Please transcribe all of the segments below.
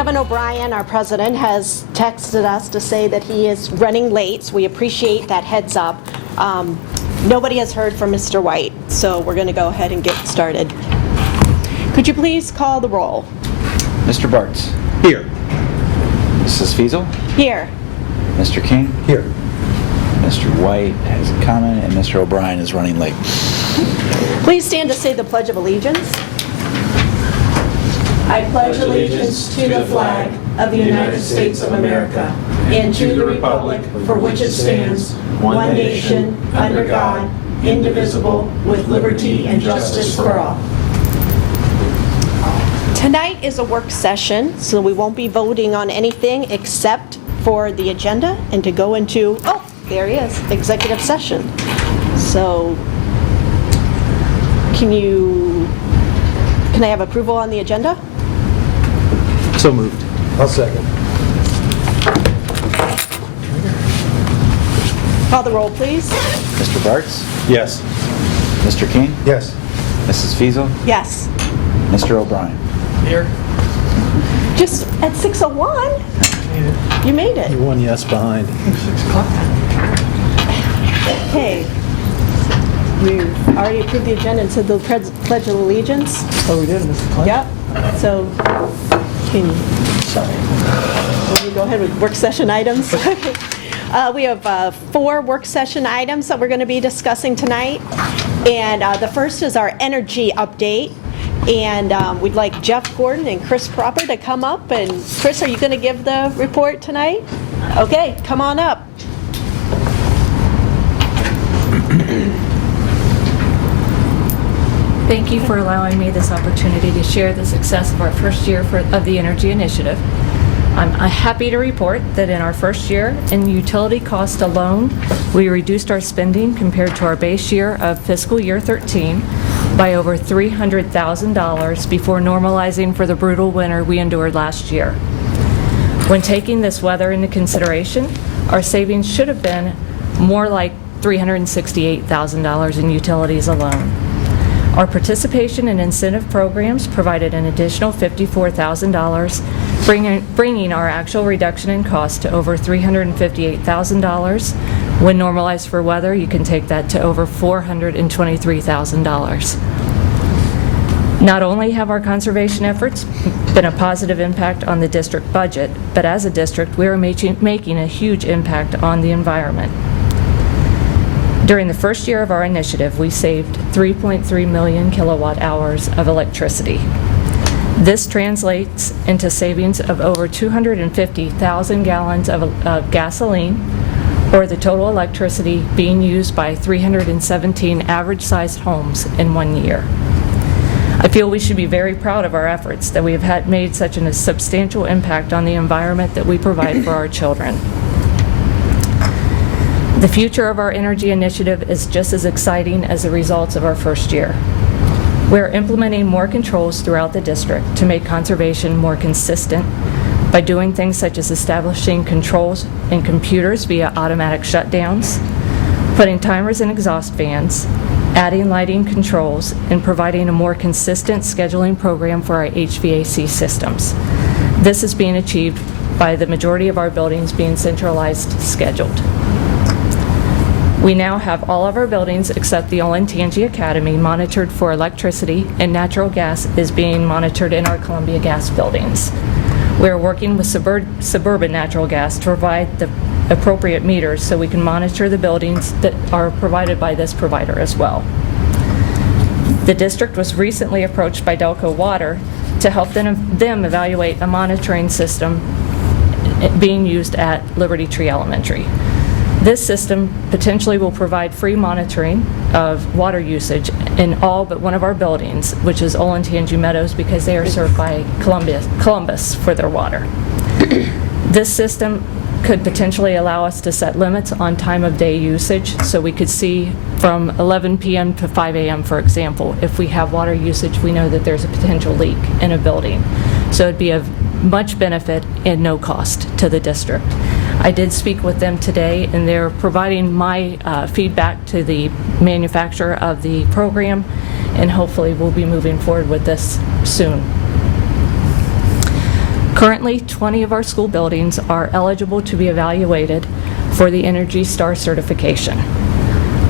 Kevin O'Brien, our president, has texted us to say that he is running late, so we appreciate that heads up. Nobody has heard from Mr. White, so we're going to go ahead and get started. Could you please call the roll? Mr. Bartz. Here. Mrs. Fiesel. Here. Mr. King. Here. Mr. White has a comment, and Mr. O'Brien is running late. Please stand to say the Pledge of Allegiance. I pledge allegiance to the flag of the United States of America and to the republic for which it stands, one nation, under God, indivisible, with liberty and justice for all. Tonight is a work session, so we won't be voting on anything except for the agenda and to go into, oh, there he is, executive session. So, can I have approval on the agenda? So moved. I'll second. Call the roll, please. Mr. Bartz. Yes. Mr. King. Yes. Mrs. Fiesel. Yes. Mr. O'Brien. Here. Just at 6:01, you made it. You're one yes behind. 6 o'clock. Okay. We've already approved the agenda and said the Pledge of Allegiance. Oh, we did, Mr. Klein? Yep. So, can you go ahead with work session items? Okay. We have 4 work session items that we're going to be discussing tonight. And the first is our energy update. And we'd like Jeff Gordon and Chris Cropper to come up. And Chris, are you going to give the report tonight? Okay, come on up. Thank you for allowing me this opportunity to share the success of our first year of the Energy Initiative. I'm happy to report that in our first year in utility cost alone, we reduced our spending compared to our base year of fiscal year 13 by over $300,000 before normalizing for the brutal winter we endured last year. When taking this weather into consideration, our savings should have been more like $368,000 in utilities alone. Our participation in incentive programs provided an additional $54,000, bringing our actual reduction in cost to over $358,000. When normalized for weather, you can take that to over $423,000. Not only have our conservation efforts been a positive impact on the district budget, but as a district, we are making a huge impact on the environment. During the first year of our initiative, we saved 3.3 million kilowatt hours of electricity. This translates into savings of over 250,000 gallons of gasoline, or the total electricity being used by 317 average-sized homes in 1 year. I feel we should be very proud of our efforts that we have made such a substantial impact on the environment that we provide for our children. The future of our energy initiative is just as exciting as the results of our first year. We're implementing more controls throughout the district to make conservation more consistent by doing things such as establishing controls in computers via automatic shutdowns, putting timers in exhaust fans, adding lighting controls, and providing a more consistent scheduling program for our HVAC systems. This is being achieved by the majority of our buildings being centralized scheduled. We now have all of our buildings except the Olentangy Academy monitored for electricity, and natural gas is being monitored in our Columbia Gas buildings. We're working with Suburban Natural Gas to provide the appropriate meters so we can monitor the buildings that are provided by this provider as well. The district was recently approached by Delco Water to help them evaluate a monitoring system being used at Liberty Tree Elementary. This system potentially will provide free monitoring of water usage in all but one of our buildings, which is Olentangy Meadows, because they are served by Columbus for their water. This system could potentially allow us to set limits on time of day usage, so we could see from 11 p.m. to 5 a.m., for example. If we have water usage, we know that there's a potential leak in a building. So it'd be of much benefit and no cost to the district. I did speak with them today, and they're providing my feedback to the manufacturer of the program, and hopefully we'll be moving forward with this soon. Currently, 20 of our school buildings are eligible to be evaluated for the ENERGY STAR certification.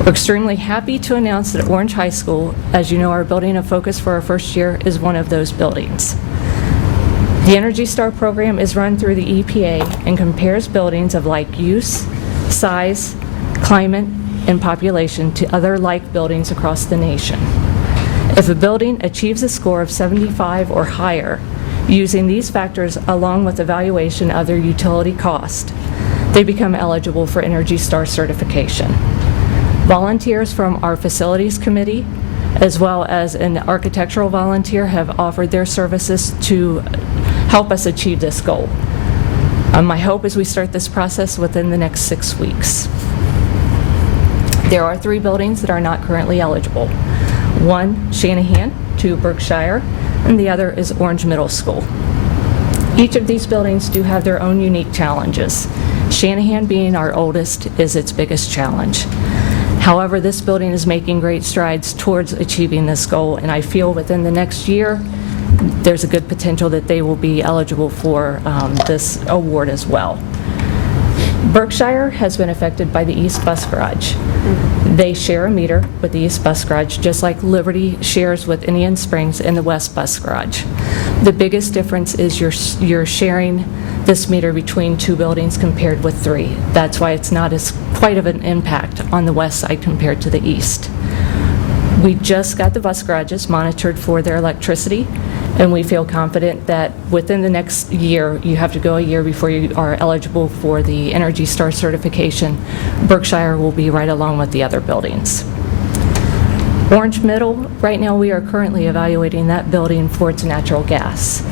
We're extremely happy to announce that Orange High School, as you know, our building of focus for our first year, is one of those buildings. The ENERGY STAR program is run through the EPA and compares buildings of like use, size, climate, and population to other like buildings across the nation. If a building achieves a score of 75 or higher, using these factors along with evaluation of their utility cost, they become eligible for ENERGY STAR certification. Volunteers from our facilities committee, as well as an architectural volunteer, have offered their services to help us achieve this goal. My hope is we start this process within the next 6 weeks. There are 3 buildings that are not currently eligible. One, Shanahan, 2, Berkshire, and the other is Orange Middle School. Each of these buildings do have their own unique challenges. Shanahan, being our oldest, is its biggest challenge. However, this building is making great strides towards achieving this goal, and I feel within the next year, there's a good potential that they will be eligible for this award as well. Berkshire has been affected by the East Bus Garage. They share a meter with the East Bus Garage, just like Liberty shares with Indian Springs and the West Bus Garage. The biggest difference is you're sharing this meter between 2 buildings compared with 3. That's why it's not as quite of an impact on the west side compared to the east. We just got the bus garages monitored for their electricity, and we feel confident that within the next year, you have to go a year before you are eligible for the ENERGY STAR certification. Berkshire will be right along with the other buildings. Orange Middle, right now we are currently evaluating that building for its natural gas.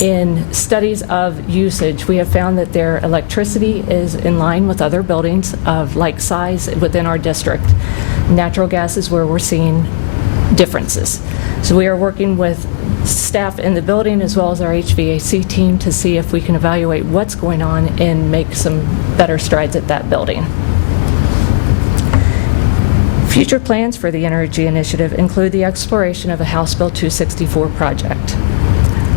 In studies of usage, we have found that their electricity is in line with other buildings of like size within our district. Natural gas is where we're seeing differences. So we are working with staff in the building as well as our HVAC team to see if we can evaluate what's going on and make some better strides at that building. Future plans for the Energy Initiative include the exploration of a House Bill 264 project.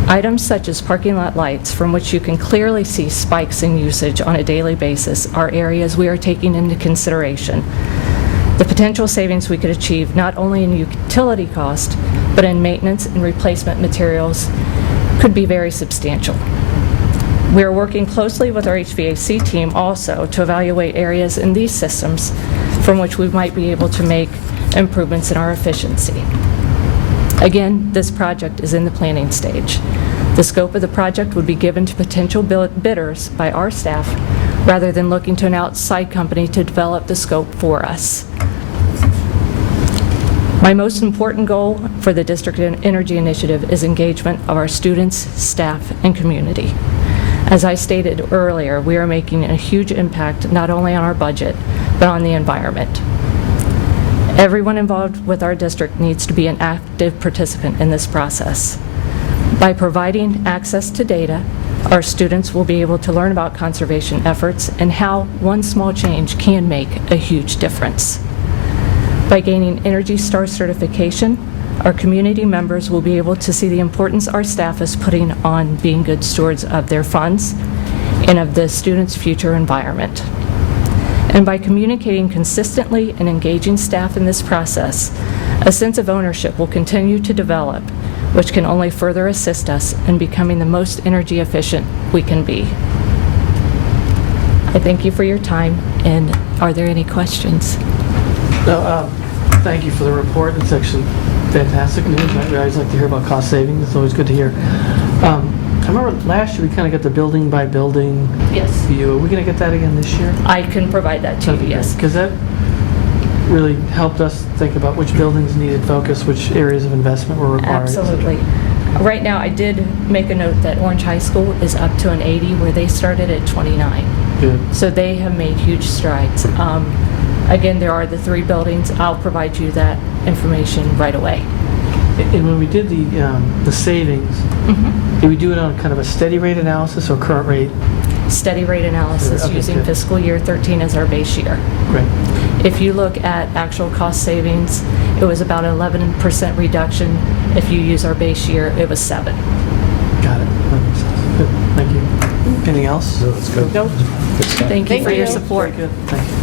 Items such as parking lot lights, from which you can clearly see spikes in usage on a daily basis, are areas we are taking into consideration. The potential savings we could achieve not only in utility cost, but in maintenance and replacement materials could be very substantial. We are working closely with our HVAC team also to evaluate areas in these systems from which we might be able to make improvements in our efficiency. Again, this project is in the planning stage. The scope of the project would be given to potential bidders by our staff rather than looking to an outside company to develop the scope for us. My most important goal for the District Energy Initiative is engagement of our students, staff, and community. As I stated earlier, we are making a huge impact not only on our budget, but on the environment. Everyone involved with our district needs to be an active participant in this process. By providing access to data, our students will be able to learn about conservation efforts and how one small change can make a huge difference. By gaining ENERGY STAR certification, our community members will be able to see the importance our staff is putting on being good stewards of their funds and of the students' future environment. And by communicating consistently and engaging staff in this process, a sense of ownership will continue to develop, which can only further assist us in becoming the most energy efficient we can be. I thank you for your time, and are there any questions? No, thank you for the report. It's actually fantastic news. I always like to hear about cost savings. It's always good to hear. I remember last year we kind of got the building by building Yes. view. Are we going to get that again this year? I can provide that to you, yes. Because that really helped us think about which buildings needed focus, which areas of investment were required. Absolutely. Right now, I did make a note that Orange High School is up to an 80, where they started at 29. Good. So they have made huge strides. Again, there are the 3 buildings. I'll provide you that information right away. And when we did the savings, did we do it on kind of a steady rate analysis or current rate? Steady rate analysis Okay, using good. fiscal year 13 as our base year. Great. If you look at actual cost savings, it was about 11% reduction. If you use our base year, it was 7. Got it. That makes sense. Good. Anything else? That's good. Nope. Thank you Thank for your you. support. Very good, thank you.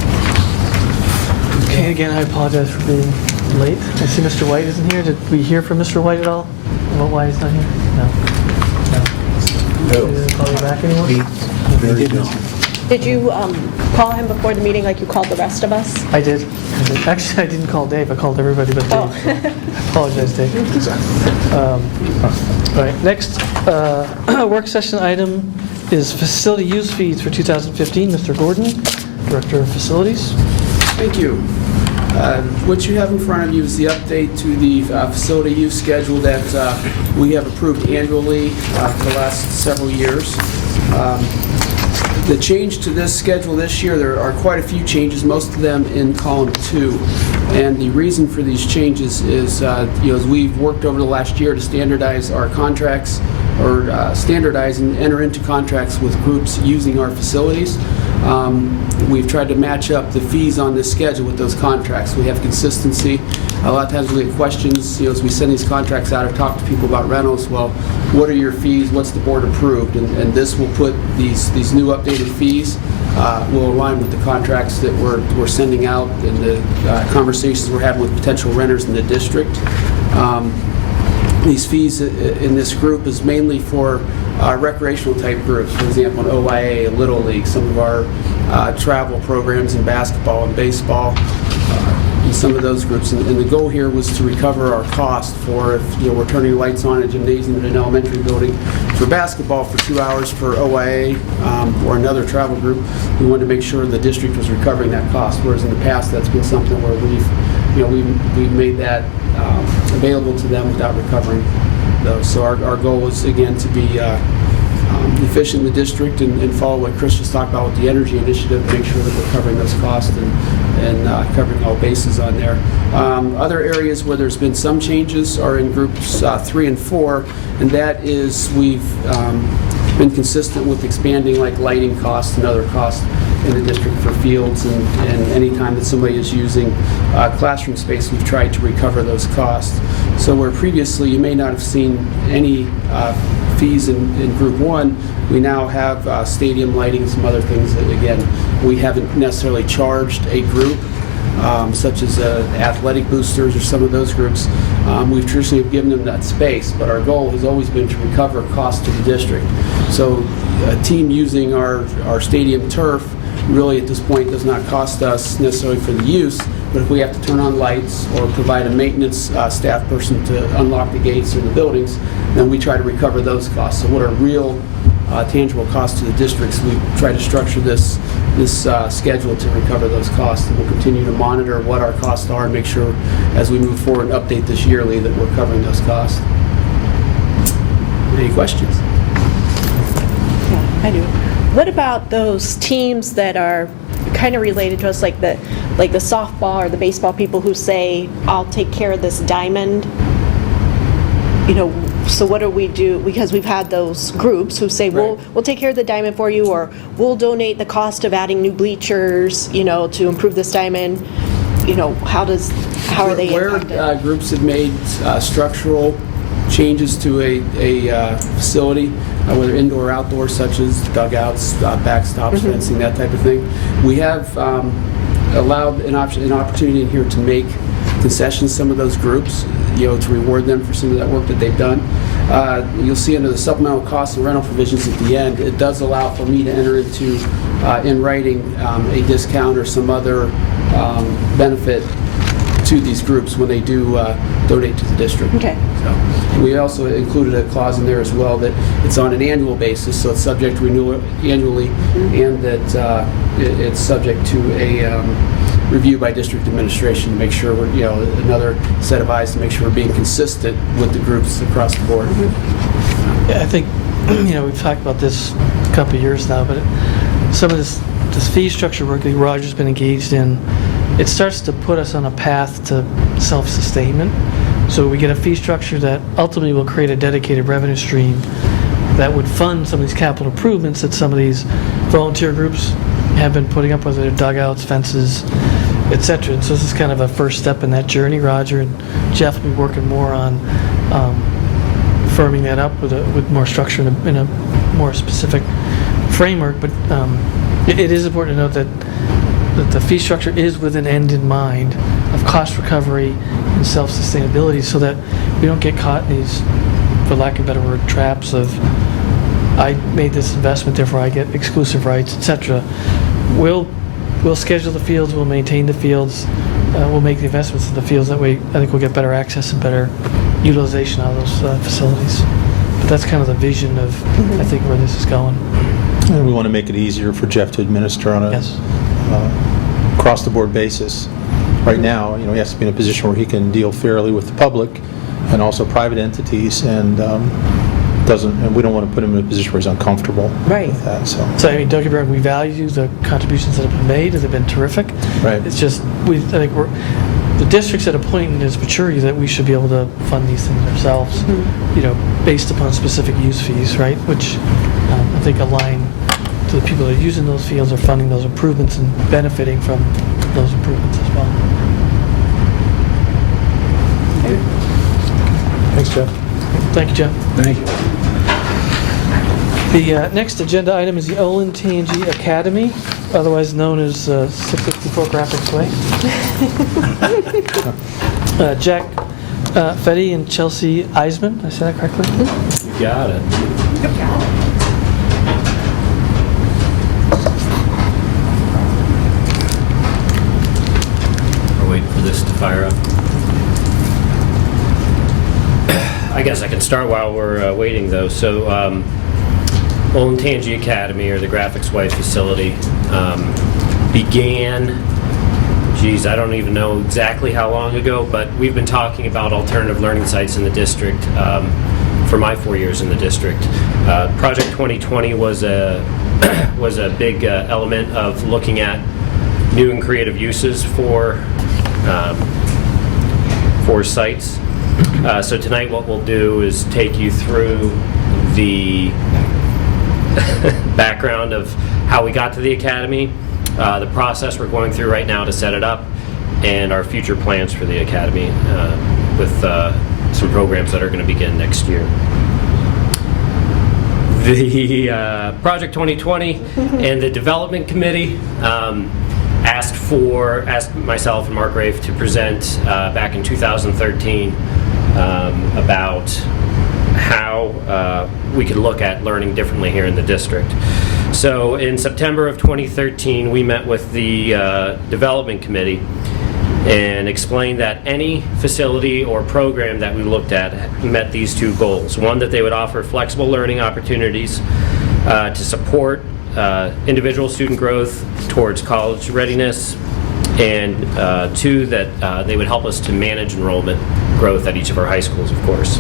Okay, again, I apologize for being late. I see Mr. White isn't here. Did we hear from Mr. White at all? About why he's not here? No. Did he call you back anyone? Very busy. Did you call him before the meeting like you called the rest of us? I did. Actually, I didn't call Dave. I called everybody but Dave. Oh. So I apologize, Dave. All right, next work session item is facility use fees for 2015. Mr. Gordon, Director of Facilities. Thank you. What you have in front of you is the update to the facility use schedule that we have approved annually for the last several years. The change to this schedule this year, there are quite a few changes, most of them in column 2. And the reason for these changes is, as we've worked over the last year to standardize our contracts, or standardize and enter into contracts with groups using our facilities, we've tried to match up the fees on this schedule with those contracts. We have consistency. A lot of times we get questions, as we send these contracts out or talk to people about rentals, well, what are your fees? What's the board approved? And this will put these new updated fees will align with the contracts that we're sending out and the conversations we're having with potential renters in the district. These fees in this group is mainly for recreational type groups, for example, an OIA, Little League, some of our travel programs in basketball and baseball, and some of those groups. And the goal here was to recover our cost for if we're turning lights on in a gymnasium in an elementary building for basketball for 2 hours for OIA or another travel group. We wanted to make sure the district was recovering that cost, whereas in the past that's been something where we've made that available to them without recovering those. So our goal was, again, to be efficient in the district and follow what Chris just talked about with the energy initiative, make sure that we're covering those costs and covering all bases on there. Other areas where there's been some changes are in groups 3 and 4, and that is we've been consistent with expanding like lighting costs and other costs in the district for fields, and any time that somebody is using classroom space, we've tried to recover those costs. So where previously you may not have seen any fees in Group 1, we now have stadium lighting and some other things that, again, we haven't necessarily charged a group, such as athletic boosters or some of those groups. We've traditionally given them that space, but our goal has always been to recover costs to the district. So a team using our stadium turf really at this point does not cost us necessarily for the use, but if we have to turn on lights or provide a maintenance staff person to unlock the gates or the buildings, then we try to recover those costs. So what are real tangible costs to the districts, we try to structure this schedule to recover those costs, and we'll continue to monitor what our costs are and make sure as we move forward and update this yearly that we're covering those costs. Any questions? Yeah, I do. What about those teams that are kind of related to us, like the softball or the baseball people who say, I'll take care of this diamond? So what do we do? Because we've had those groups who say, we'll take care of the diamond for you, or we'll donate the cost of adding new bleachers, to improve this diamond. How are they impacted? Where groups have made structural changes to a facility, whether indoor or outdoor, such as dugouts, backstops, fencing, that type of thing, we have allowed an opportunity in here to make concessions to some of those groups, to reward them for some of that work that they've done. You'll see under the supplemental costs and rental provisions at the end, it does allow for me to enter into, in writing, a discount or some other benefit to these groups when they do donate to the district. Okay. So we also included a clause in there as well that it's on an annual basis, so it's subject to renewal annually, and that it's subject to a review by district administration to make sure we're, another set of eyes to make sure we're being consistent with the groups across the board. Yeah, I think, we've talked about this a couple of years now, but some of this fee structure work that Roger's been engaged in, it starts to put us on a path to self-sustainment. So we get a fee structure that ultimately will create a dedicated revenue stream that would fund some of these capital improvements that some of these volunteer groups have been putting up, whether they're dugouts, fences, etc. And so this is kind of a first step in that journey. Roger and Jeff will be working more on firming that up with more structure in a more specific framework, but it is important to note that the fee structure is with an end in mind of cost recovery and self-sustainability, so that we don't get caught in these, for lack of a better word, traps of, I made this investment, therefore I get exclusive rights, etc. We'll schedule the fields, we'll maintain the fields, we'll make the investments in the fields. That way, I think we'll get better access and better utilization out of those facilities. But that's kind of the vision of, I think, where this is going. And we want to make it easier for Jeff to administer on a Yes. across-the-board basis. Right now, he has to be in a position where he can deal fairly with the public and also private entities, and we don't want to put him in a position where he's uncomfortable Right. with that. So So, don't get me wrong, we value the contributions that have been made, they've been terrific. Right. It's just, I think the district's at a point in its maturity that we should be able to fund these things ourselves, based upon specific use fees, right? Which I think align to the people that are using those fields, are funding those improvements and benefiting from those improvements as well. thanks, Jeff. Thank you, Jeff. Thank you. The next agenda item is the Olentangy Academy, otherwise known as 664 Graphics Way. Jack Fetty and Chelsea Eisman, did I say that correctly? Got it. We're waiting for this to fire up. I guess I can start while we're waiting, though. So, Olentangy Academy, or the Graphics Way facility, began, I don't even know exactly how long ago, but we've been talking about alternative learning sites in the district for my 4 years in the district. Project 2020 was a big element of looking at new and creative uses for sites. So tonight what we'll do is take you through the background of how we got to the academy, the process we're going through right now to set it up, and our future plans for the academy with some programs that are going to begin next year. The Project 2020 and the development committee asked myself and Mark Rafe to present back in 2013 about how we could look at learning differently here in the district. So in September of 2013, we met with the development committee and explained that any facility or program that we looked at met these two goals. One, that they would offer flexible learning opportunities to support individual student growth towards college readiness, and two, that they would help us to manage enrollment growth at each of our high schools, of course.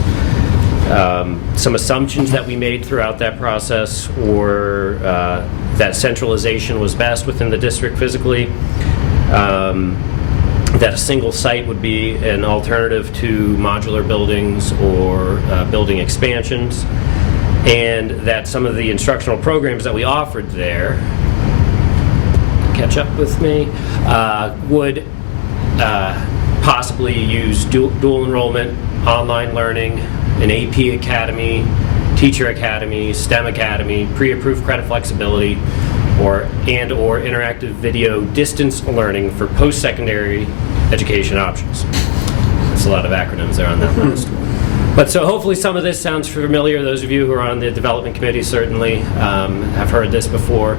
Some assumptions that we made throughout that process were that centralization was best within the district physically, that a single site would be an alternative to modular buildings or building expansions, and that some of the instructional programs that we offered there, catch up with me, would possibly use dual enrollment, online learning, an AP Academy, Teacher Academy, STEM Academy, pre-approved credit flexibility, or interactive video distance learning for post-secondary education options. That's a lot of acronyms there on that list. But so hopefully some of this sounds familiar. Those of you who are on the development committee certainly have heard this before.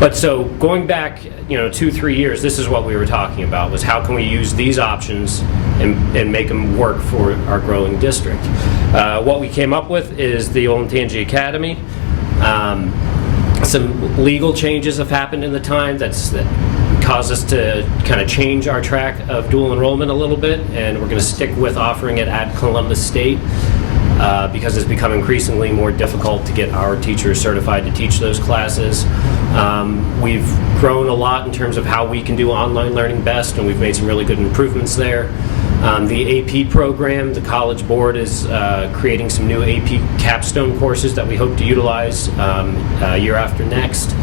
But so going back, 2-3 years, this is what we were talking about, was how can we use these options and make them work for our growing district. What we came up with is the Olentangy Academy. Some legal changes have happened in the time that caused us to kind of change our track of dual enrollment a little bit, and we're going to stick with offering it at Columbus State because it's become increasingly more difficult to get our teachers certified to teach those classes. We've grown a lot in terms of how we can do online learning best, and we've made some really good improvements there. The AP program, the College Board is creating some new AP capstone courses that we hope to utilize year after next.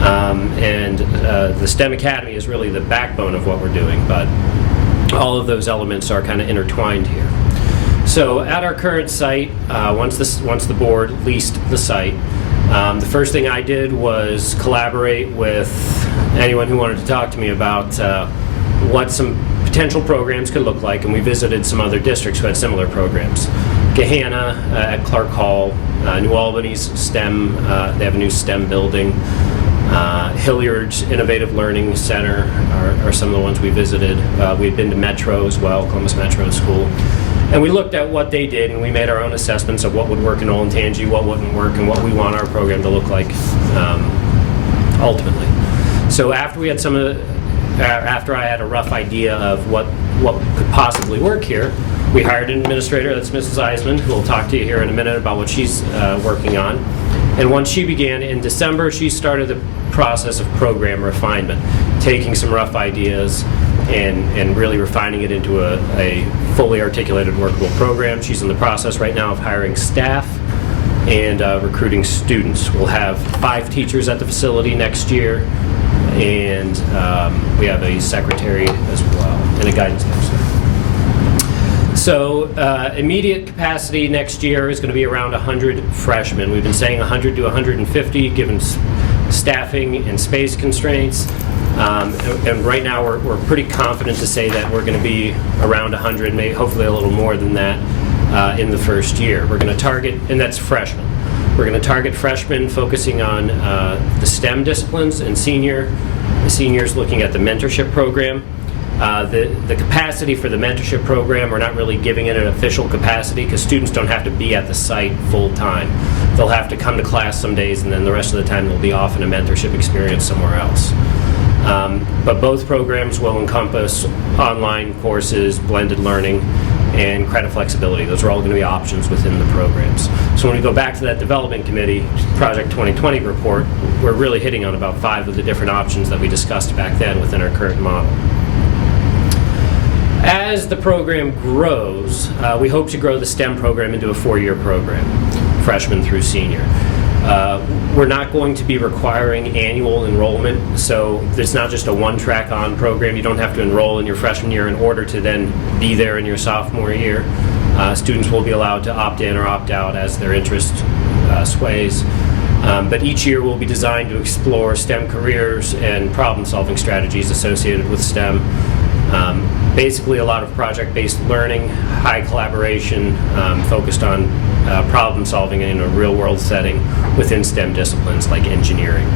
And the STEM Academy is really the backbone of what we're doing, but all of those elements are kind of intertwined here. So at our current site, once the board leased the site, The first thing I did was collaborate with anyone who wanted to talk to me about what some potential programs could look like, and we visited some other districts who had similar programs. Gahanna at Clark Hall, New Albany's STEM, they have a new STEM building. Hilliard's Innovative Learning Center are some of the ones we visited. We'd been to Metro as well, Columbus Metro School. And we looked at what they did, and we made our own assessments of what would work in Olentangy, what wouldn't work, and what we want our program to look like ultimately. So after we had after I had a rough idea of what could possibly work here, we hired an administrator, that's Mrs. Eisman, who will talk to you here in a minute about what she's working on. And once she began in December, she started the process of program refinement, taking some rough ideas and really refining it into a fully articulated workable program. She's in the process right now of hiring staff and recruiting students. We'll have 5 teachers at the facility next year, and we have a secretary as well, and a guidance counselor. So immediate capacity next year is going to be around 100 freshmen. We've been saying 100 to 150 given staffing and space constraints. And right now we're pretty confident to say that we're going to be around 100, maybe hopefully a little more than that in the first year. We're going to target, and that's freshmen. We're going to target freshmen focusing on the STEM disciplines, and the seniors looking at the mentorship program. The capacity for the mentorship program, we're not really giving it an official capacity because students don't have to be at the site full time. They'll have to come to class some days, and then the rest of the time they'll be off in a mentorship experience somewhere else. But both programs will encompass online courses, blended learning, and credit flexibility. Those are all going to be options within the programs. So when we go back to that development committee Project 2020 report, we're really hitting on about 5 of the different options that we discussed back then within our current model. As the program grows, we hope to grow the STEM program into a 4-year program, freshman through senior. We're not going to be requiring annual enrollment, so it's not just a one-track on program. You don't have to enroll in your freshman year in order to then be there in your sophomore year. Students will be allowed to opt in or opt out as their interest sways. But each year will be designed to explore STEM careers and problem-solving strategies associated with STEM. Basically a lot of project-based learning, high collaboration, focused on problem solving in a real-world setting within STEM disciplines like engineering.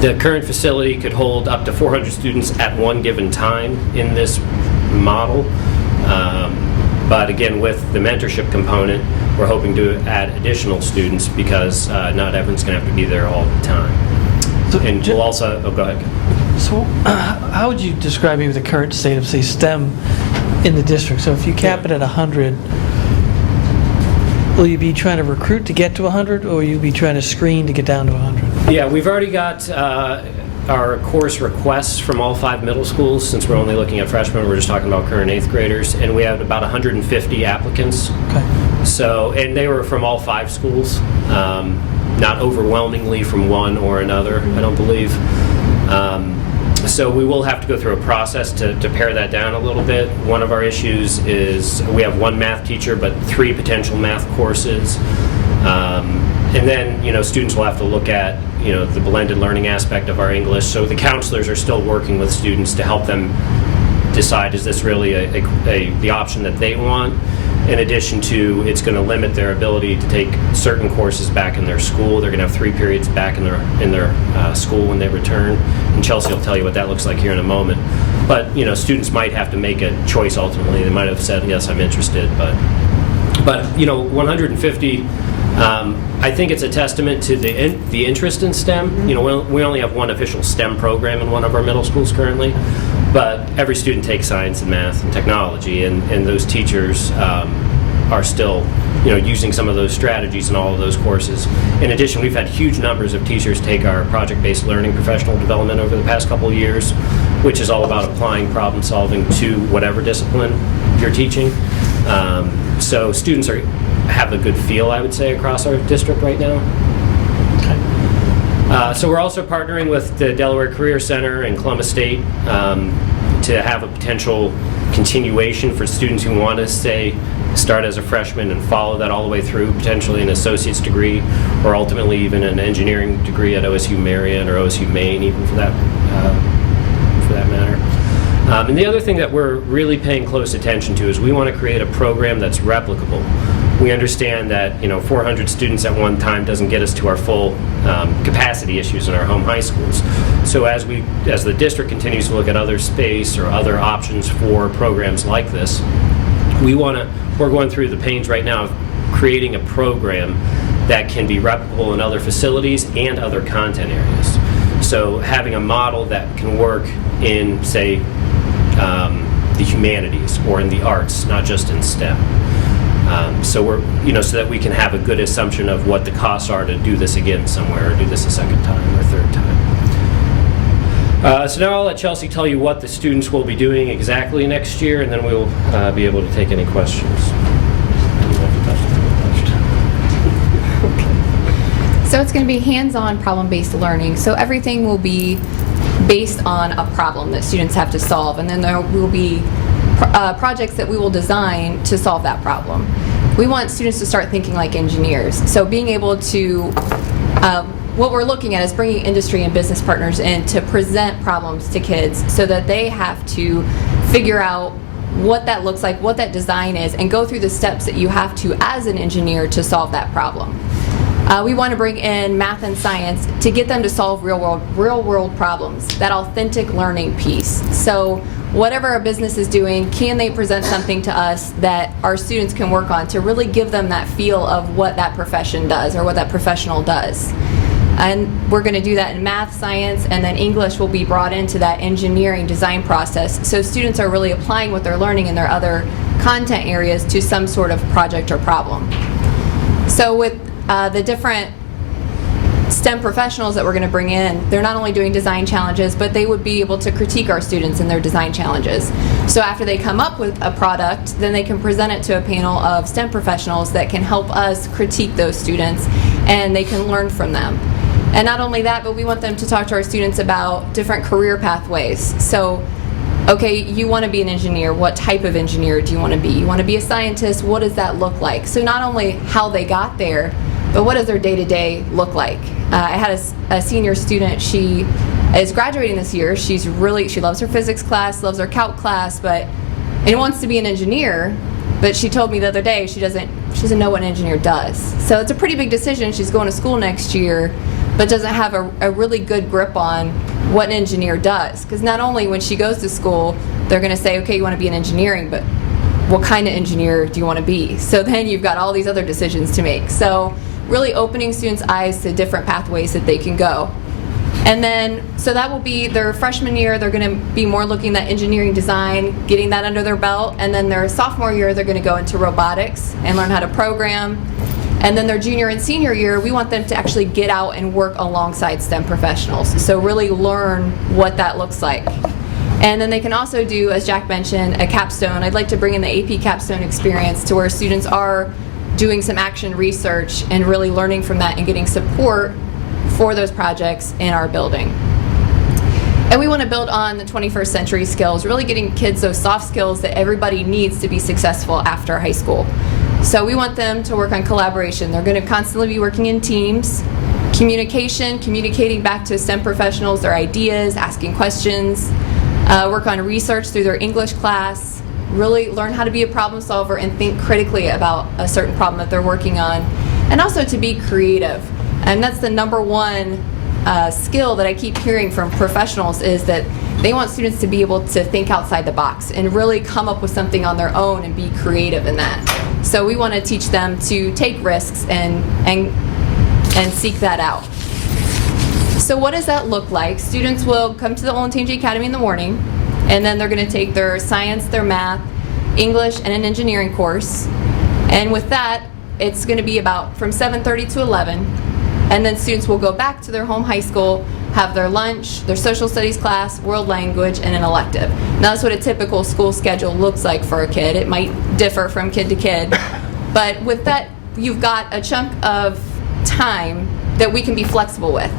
The current facility could hold up to 400 students at one given time in this model. But again, with the mentorship component, we're hoping to add additional students because not everyone's going to have to be there all the time. And we'll also, go ahead. So how would you describe maybe the current state of, say, STEM in the district? So if you cap it at 100, will you be trying to recruit to get to 100, or will you be trying to screen to get down to 100? Yeah, we've already got our course requests from all 5 middle schools. Since we're only looking at freshmen, we're just talking about current 8th graders, and we have about 150 applicants. Okay. So, and they were from all 5 schools, not overwhelmingly from one or another, I don't believe. So we will have to go through a process to pare that down a little bit. One of our issues is we have 1 math teacher, but 3 potential math courses. And then, students will have to look at, the blended learning aspect of our English. So the counselors are still working with students to help them decide, is this really the option that they want? In addition to, it's going to limit their ability to take certain courses back in their school. They're going to have 3 periods back in their school when they return. And Chelsea will tell you what that looks like here in a moment. But, students might have to make a choice ultimately. They might have said, yes, I'm interested. But 150, I think it's a testament to the interest in STEM. We only have 1 official STEM program in one of our middle schools currently. But every student takes science and math and technology, and those teachers are still, using some of those strategies in all of those courses. In addition, we've had huge numbers of teachers take our project-based learning professional development over the past couple of years, which is all about applying problem solving to whatever discipline you're teaching. So students have a good feel, I would say, across our district right now. So we're also partnering with the Delaware Career Center and Columbus State to have a potential continuation for students who want to stay start as a freshman and follow that all the way through, potentially an associate's degree, or ultimately even an engineering degree at OSU Marion or OSU Maine, even for that matter. And the other thing that we're really paying close attention to is we want to create a program that's replicable. We understand that 400 students at one time doesn't get us to our full capacity issues in our home high schools. So as the district continues to look at other space or other options for programs like this, we're going through the pains right now of creating a program that can be replicable in other facilities and other content areas. So having a model that can work in, say, the humanities or in the arts, not just in STEM. So so that we can have a good assumption of what the costs are to do this again somewhere, or do this a second time or third time. So now I'll let Chelsea tell you what the students will be doing exactly next year, and then we'll be able to take any questions. So it's going to be hands-on problem-based learning. So everything will be based on a problem that students have to solve, and then there will be projects that we will design to solve that problem. We want students to start thinking like engineers. So being able to, what we're looking at is bringing industry and business partners in to present problems to kids so that they have to figure out what that looks like, what that design is, and go through the steps that you have to as an engineer to solve that problem. We want to bring in math and science to get them to solve real world problems, that authentic learning piece. So whatever a business is doing, can they present something to us that our students can work on to really give them that feel of what that profession does or what that professional does? And we're going to do that in math, science, and then English will be brought into that engineering design process. So students are really applying what they're learning in their other content areas to some sort of project or problem. So with the different STEM professionals that we're going to bring in, they're not only doing design challenges, but they would be able to critique our students in their design challenges. So after they come up with a product, then they can present it to a panel of STEM professionals that can help us critique those students, and they can learn from them. And not only that, but we want them to talk to our students about different career pathways. So, okay, you want to be an engineer. What type of engineer do you want to be? You want to be a scientist? What does that look like? So not only how they got there, but what does their day-to-day look like? I had a senior student. She is graduating this year. She loves her physics class, loves her calc class, and wants to be an engineer. But she told me the other day she doesn't know what an engineer does. So it's a pretty big decision. She's going to school next year, but doesn't have a really good grip on what an engineer does. Because not only when she goes to school, they're going to say, okay, you want to be an engineering, but what kind of engineer do you want to be? So then you've got all these other decisions to make. So really opening students' eyes to different pathways that they can go. And then, so that will be their freshman year. They're going to be more looking at engineering design, getting that under their belt. And then their sophomore year, they're going to go into robotics and learn how to program. And then their junior and senior year, we want them to actually get out and work alongside STEM professionals. So really learn what that looks like. And then they can also do, as Jack mentioned, a capstone. I'd like to bring in the AP capstone experience to where students are doing some action research and really learning from that and getting support for those projects in our building. And we want to build on the 21st century skills, really getting kids those soft skills that everybody needs to be successful after high school. So we want them to work on collaboration. They're going to constantly be working in teams, communicating back to STEM professionals their ideas, asking questions, work on research through their English class, really learn how to be a problem solver and think critically about a certain problem that they're working on, and also to be creative. And that's the number one skill that I keep hearing from professionals, is that they want students to be able to think outside the box and really come up with something on their own and be creative in that. So we want to teach them to take risks and seek that out. So what does that look like? Students will come to the Olentangy Academy in the morning, and then they're going to take their science, their math, English, and an engineering course. And with that, it's going to be about from 7:30 to 11. And then students will go back to their home high school, have their lunch, their social studies class, world language, and an elective. Now that's what a typical school schedule looks like for a kid. It might differ from kid to kid. But with that, you've got a chunk of time that we can be flexible with.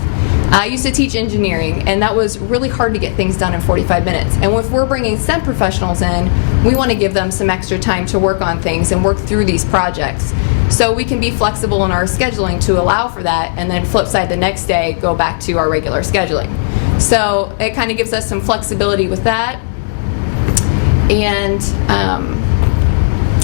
I used to teach engineering, and that was really hard to get things done in 45 minutes. And if we're bringing STEM professionals in, we want to give them some extra time to work on things and work through these projects. So we can be flexible in our scheduling to allow for that, and then flip side the next day, go back to our regular scheduling. So it kind of gives us some flexibility with that. And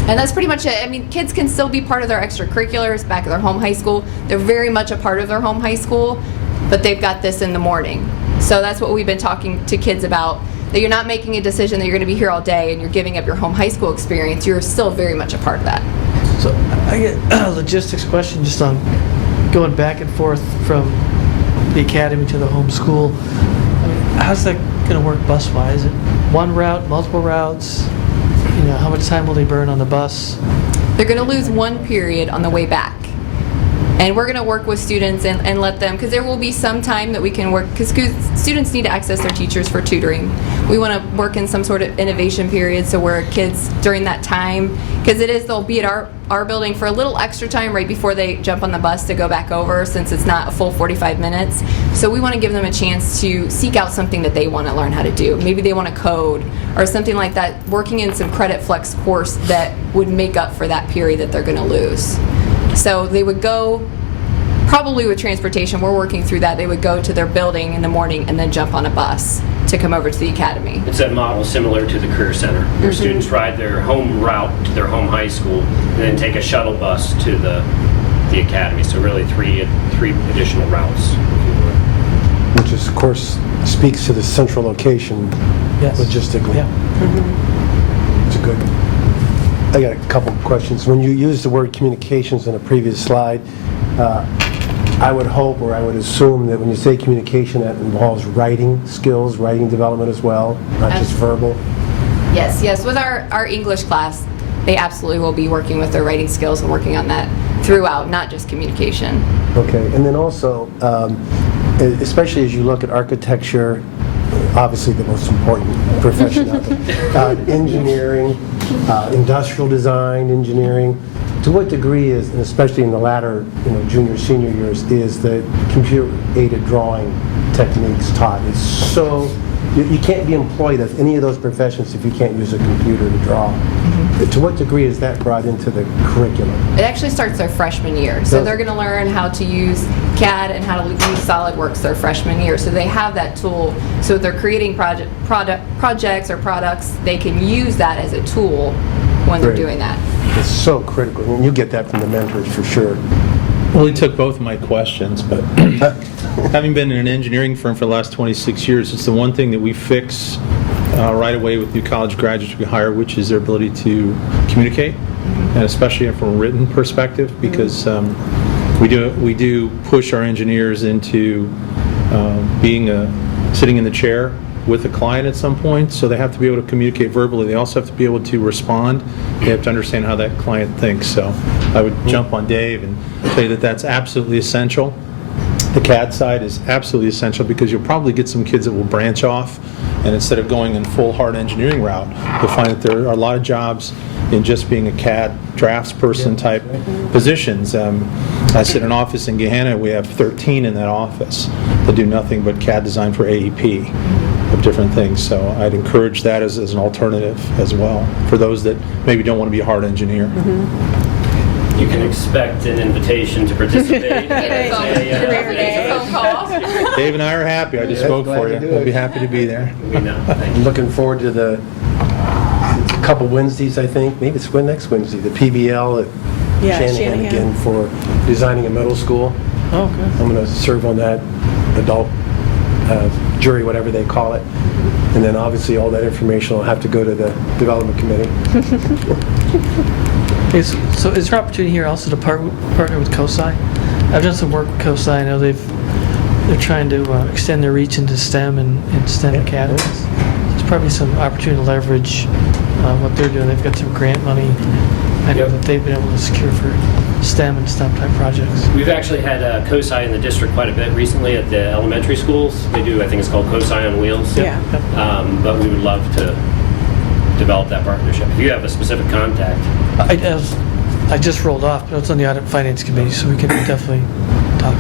that's pretty much it. I mean, kids can still be part of their extracurriculars back at their home high school. They're very much a part of their home high school, but they've got this in the morning. So that's what we've been talking to kids about, that you're not making a decision that you're going to be here all day and you're giving up your home high school experience. You're still very much a part of that. So I get a logistics question just on going back and forth from the academy to the home school. I mean, how's that going to work bus-wise? Is it one route, multiple routes? You know, how much time will they burn on the bus? They're going to lose one period on the way back. And we're going to work with students and let them, because there will be some time that we can work, because students need to access their teachers for tutoring. We want to work in some sort of innovation period, so where kids during that time, because they'll be at our building for a little extra time right before they jump on the bus to go back over, since it's not a full 45 minutes. So we want to give them a chance to seek out something that they want to learn how to do. Maybe they want to code or something like that, working in some credit flex course that would make up for that period that they're going to lose. So they would go, probably with transportation, we're working through that, they would go to their building in the morning and then jump on a bus to come over to the academy. It's a model similar to the Career Center, where students ride their home route to their home high school and then take a shuttle bus to the academy. So really three additional routes. Which is, of course, speaks to the central location logistically. Yeah. It's a good. I got a couple of questions. When you use the word communications in a previous slide, I would hope, or I would assume, that when you say communication, that involves writing skills, writing development as well, not just verbal. Yes. With our English class, they absolutely will be working with their writing skills and working on that throughout, not just communication. Okay, and then also, especially as you look at architecture, obviously the most important profession out there, engineering, industrial design, engineering, to what degree is, and especially in the latter, junior, senior years, is the computer-aided drawing techniques taught? It's so, you can't be employed as any of those professions if you can't use a computer to draw. To what degree is that brought into the curriculum? It actually starts their freshman year. So they're going to learn how to use CAD and how to use SolidWorks their freshman year. So they have that tool. So if they're creating projects or products, they can use that as a tool when they're doing that. It's so critical. I mean, you get that from the mentors for sure. Well, he took both of my questions, but having been in an engineering firm for the last 26 years, it's the one thing that we fix right away with new college graduates we hire, which is their ability to communicate, and especially from a written perspective, because we do push our engineers into sitting in the chair with a client at some point, so they have to be able to communicate verbally. They also have to be able to respond. They have to understand how that client thinks. So I would jump on Dave and say that that's absolutely essential. The CAD side is absolutely essential, because you'll probably get some kids that will branch off, and instead of going in full hard engineering route, you'll find that there are a lot of jobs in just being a CAD draftsperson type positions. I sit in an office in Gahanna. We have 13 in that office that do nothing but CAD design for AEP of different things. So I'd encourage that as an alternative as well for those that maybe don't want to be a hard engineer. You can expect an invitation to participate. Phone call. Dave and I are happy. I just spoke for you. We'll be happy to be there. We know. Thank you. I'm looking forward to the couple Wednesdays, I think. Maybe it's next Wednesday, the PBL at Shanahan again for designing a middle school. Oh, good. I'm going to serve on that adult jury, whatever they call it. And then obviously all that information will have to go to the development committee. Okay, so is there opportunity here also to partner with COSI? I've done some work with COSI. I know they're trying to extend their reach into STEM and STEM academies. There's probably some opportunity to leverage what they're doing. They've got some grant money I know that they've been able to secure for STEM and STEM type projects. We've actually had COSI in the district quite a bit recently at the elementary schools. They do, I think it's called COSI on Wheels. Yeah. But we would love to develop that partnership. If you have a specific contact. I just rolled off, but it's on the Audit and Finance Committee, so we can definitely talk.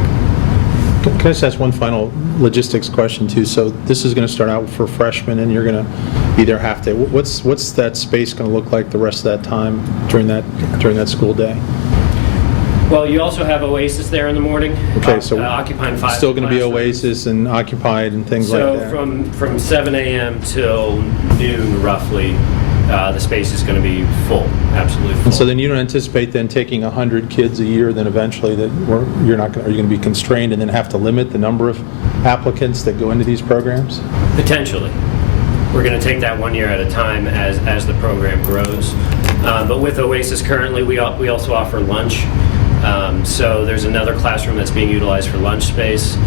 Can I just ask one final logistics question too? So this is going to start out for freshmen, and you're going to be there half day. What's that space going to look like the rest of that time during that school day? Well, you also have Oasis there in the morning. Okay, so occupying 5 still going to be classrooms. Oasis and occupied and things like that. So from 7 a.m. till noon, roughly, the space is going to be full, absolutely full. And so then you don't anticipate then taking 100 kids a year, then eventually that you're not going, are you going to be constrained and then have to limit the number of applicants that go into these programs? Potentially. We're going to take that 1 year at a time as the program grows. But with Oasis currently, we also offer lunch. So there's another classroom that's being utilized for lunch space.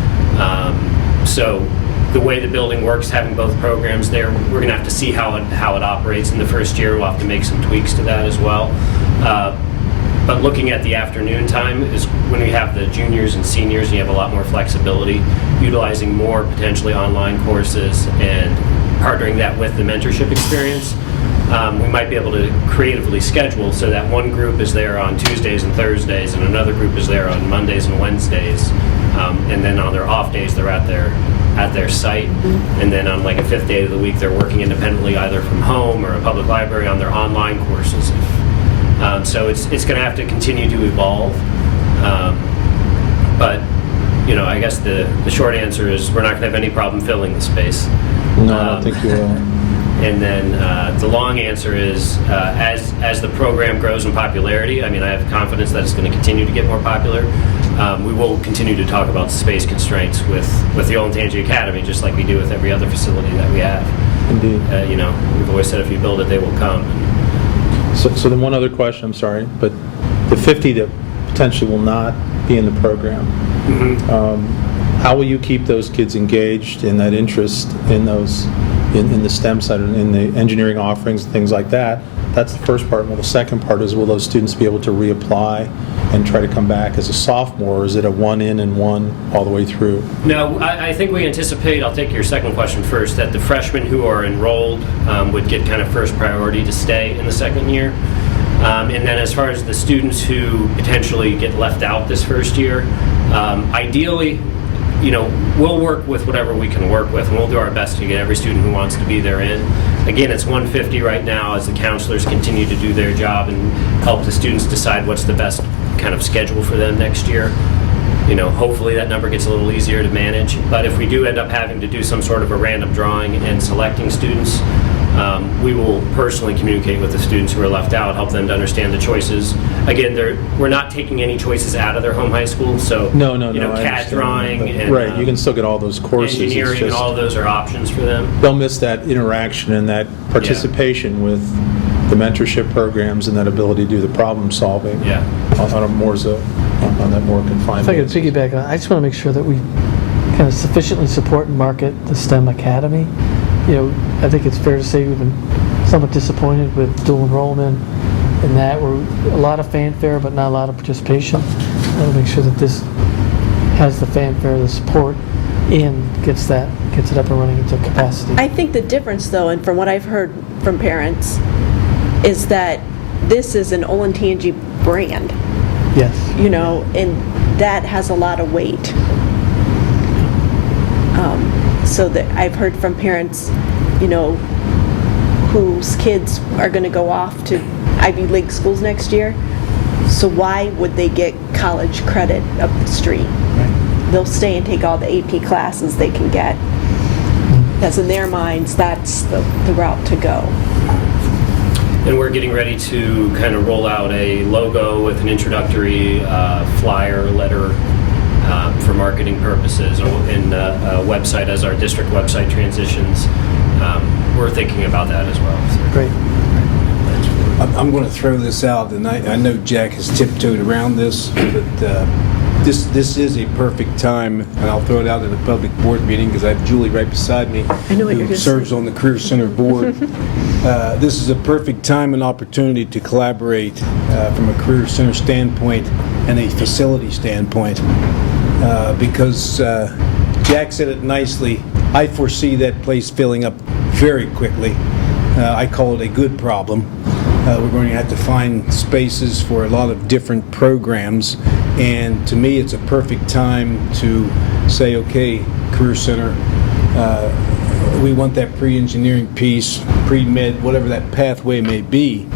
So the way the building works, having both programs there, we're going to have to see how it operates in the first year. We'll have to make some tweaks to that as well. But looking at the afternoon time is when we have the juniors and seniors, and you have a lot more flexibility, utilizing more potentially online courses and partnering that with the mentorship experience. We might be able to creatively schedule so that one group is there on Tuesdays and Thursdays and another group is there on Mondays and Wednesdays. And then on their off days, they're at their site. And then on like a 5th day of the week, they're working independently either from home or a public library on their online courses. So it's going to have to continue to evolve. But, I guess the short answer is we're not going to have any problem filling the space. No, I don't think you will. And then the long answer is, as the program grows in popularity, I have confidence that it's going to continue to get more popular. We will continue to talk about space constraints with the Olentangy Academy, just like we do with every other facility that we have. Indeed. We've always said if you build it, they will come. So then one other question, I'm sorry, but the 50 that potentially will not be in the program, how will you keep those kids engaged in that interest in those, in the STEM side, in the engineering offerings, things like that? That's the first part. Well, the second part is, will those students be able to reapply and try to come back as a sophomore, or is it a one in and one all the way through? No, I think we anticipate, I'll take your second question first, that the freshmen who are enrolled would get kind of first priority to stay in the second year. And then as far as the students who potentially get left out this first year, ideally, we'll work with whatever we can work with, and we'll do our best to get every student who wants to be there in. Again, it's 150 right now as the counselors continue to do their job and help the students decide what's the best kind of schedule for them next year. Hopefully that number gets a little easier to manage. But if we do end up having to do some sort of a random drawing and selecting students, we will personally communicate with the students who are left out, help them to understand the choices. Again, we're not taking any choices out of their home high school, so No, CAD drawing and right, you can still get all those courses. It's engineering, and just, all of those are options for them. they'll miss that interaction and that participation with the mentorship programs and that ability to do the problem solving Yeah. on that more confined If I could basis. piggyback on, I just want to make sure that we kind of sufficiently support and market the STEM Academy. I think it's fair to say we've been somewhat disappointed with dual enrollment and that we're a lot of fanfare but not a lot of participation. I want to make sure that this has the fanfare, the support, and gets it up and running into capacity. I think the difference, though, and from what I've heard from parents, is that this is an Olentangy brand, Yes. and that has a lot of weight. So that I've heard from parents, whose kids are going to go off to Ivy League schools next year. So why would they get college credit up the street? They'll stay and take all the AP classes they can get. Because in their minds, that's the route to go. And we're getting ready to kind of roll out a logo with an introductory flyer letter for marketing purposes, and a website as our district website transitions. We're thinking about that as well. So Great. I'm going to throw this out, and I know Jack has tiptoed around this, but this is a perfect time, and I'll throw it out at a public board meeting because I have Julie right beside me, I know what you're who gonna serves say. on the Career Center board. This is a perfect time and opportunity to collaborate from a Career Center standpoint and a facility standpoint, because Jack said it nicely. I foresee that place filling up very quickly. I call it a good problem. We're going to have to find spaces for a lot of different programs, and to me it's a perfect time to say, okay, Career Center, we want that pre-engineering piece, pre-med, whatever that pathway may be,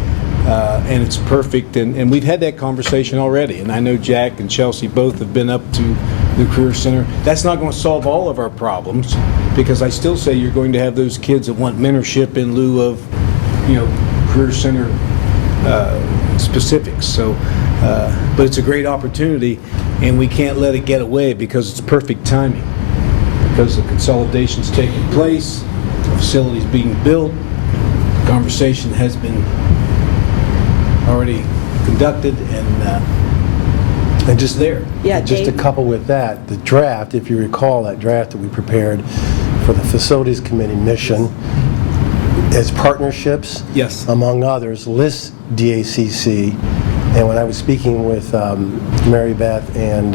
and it's perfect. And we've had that conversation already. And I know Jack and Chelsea both have been up to the Career Center. That's not going to solve all of our problems, because I still say you're going to have those kids that want mentorship in lieu of, Career Center specifics. So, but it's a great opportunity, and we can't let it get away because it's perfect timing. Because the consolidation's taking place, the facility's being built, the conversation has been already conducted, and just there. Yeah, Just to Dave? couple with that, the draft, if you recall, that draft that we prepared for the Facilities Committee mission, as partnerships, Yes. among others, lists DACC. And when I was speaking with Mary Beth and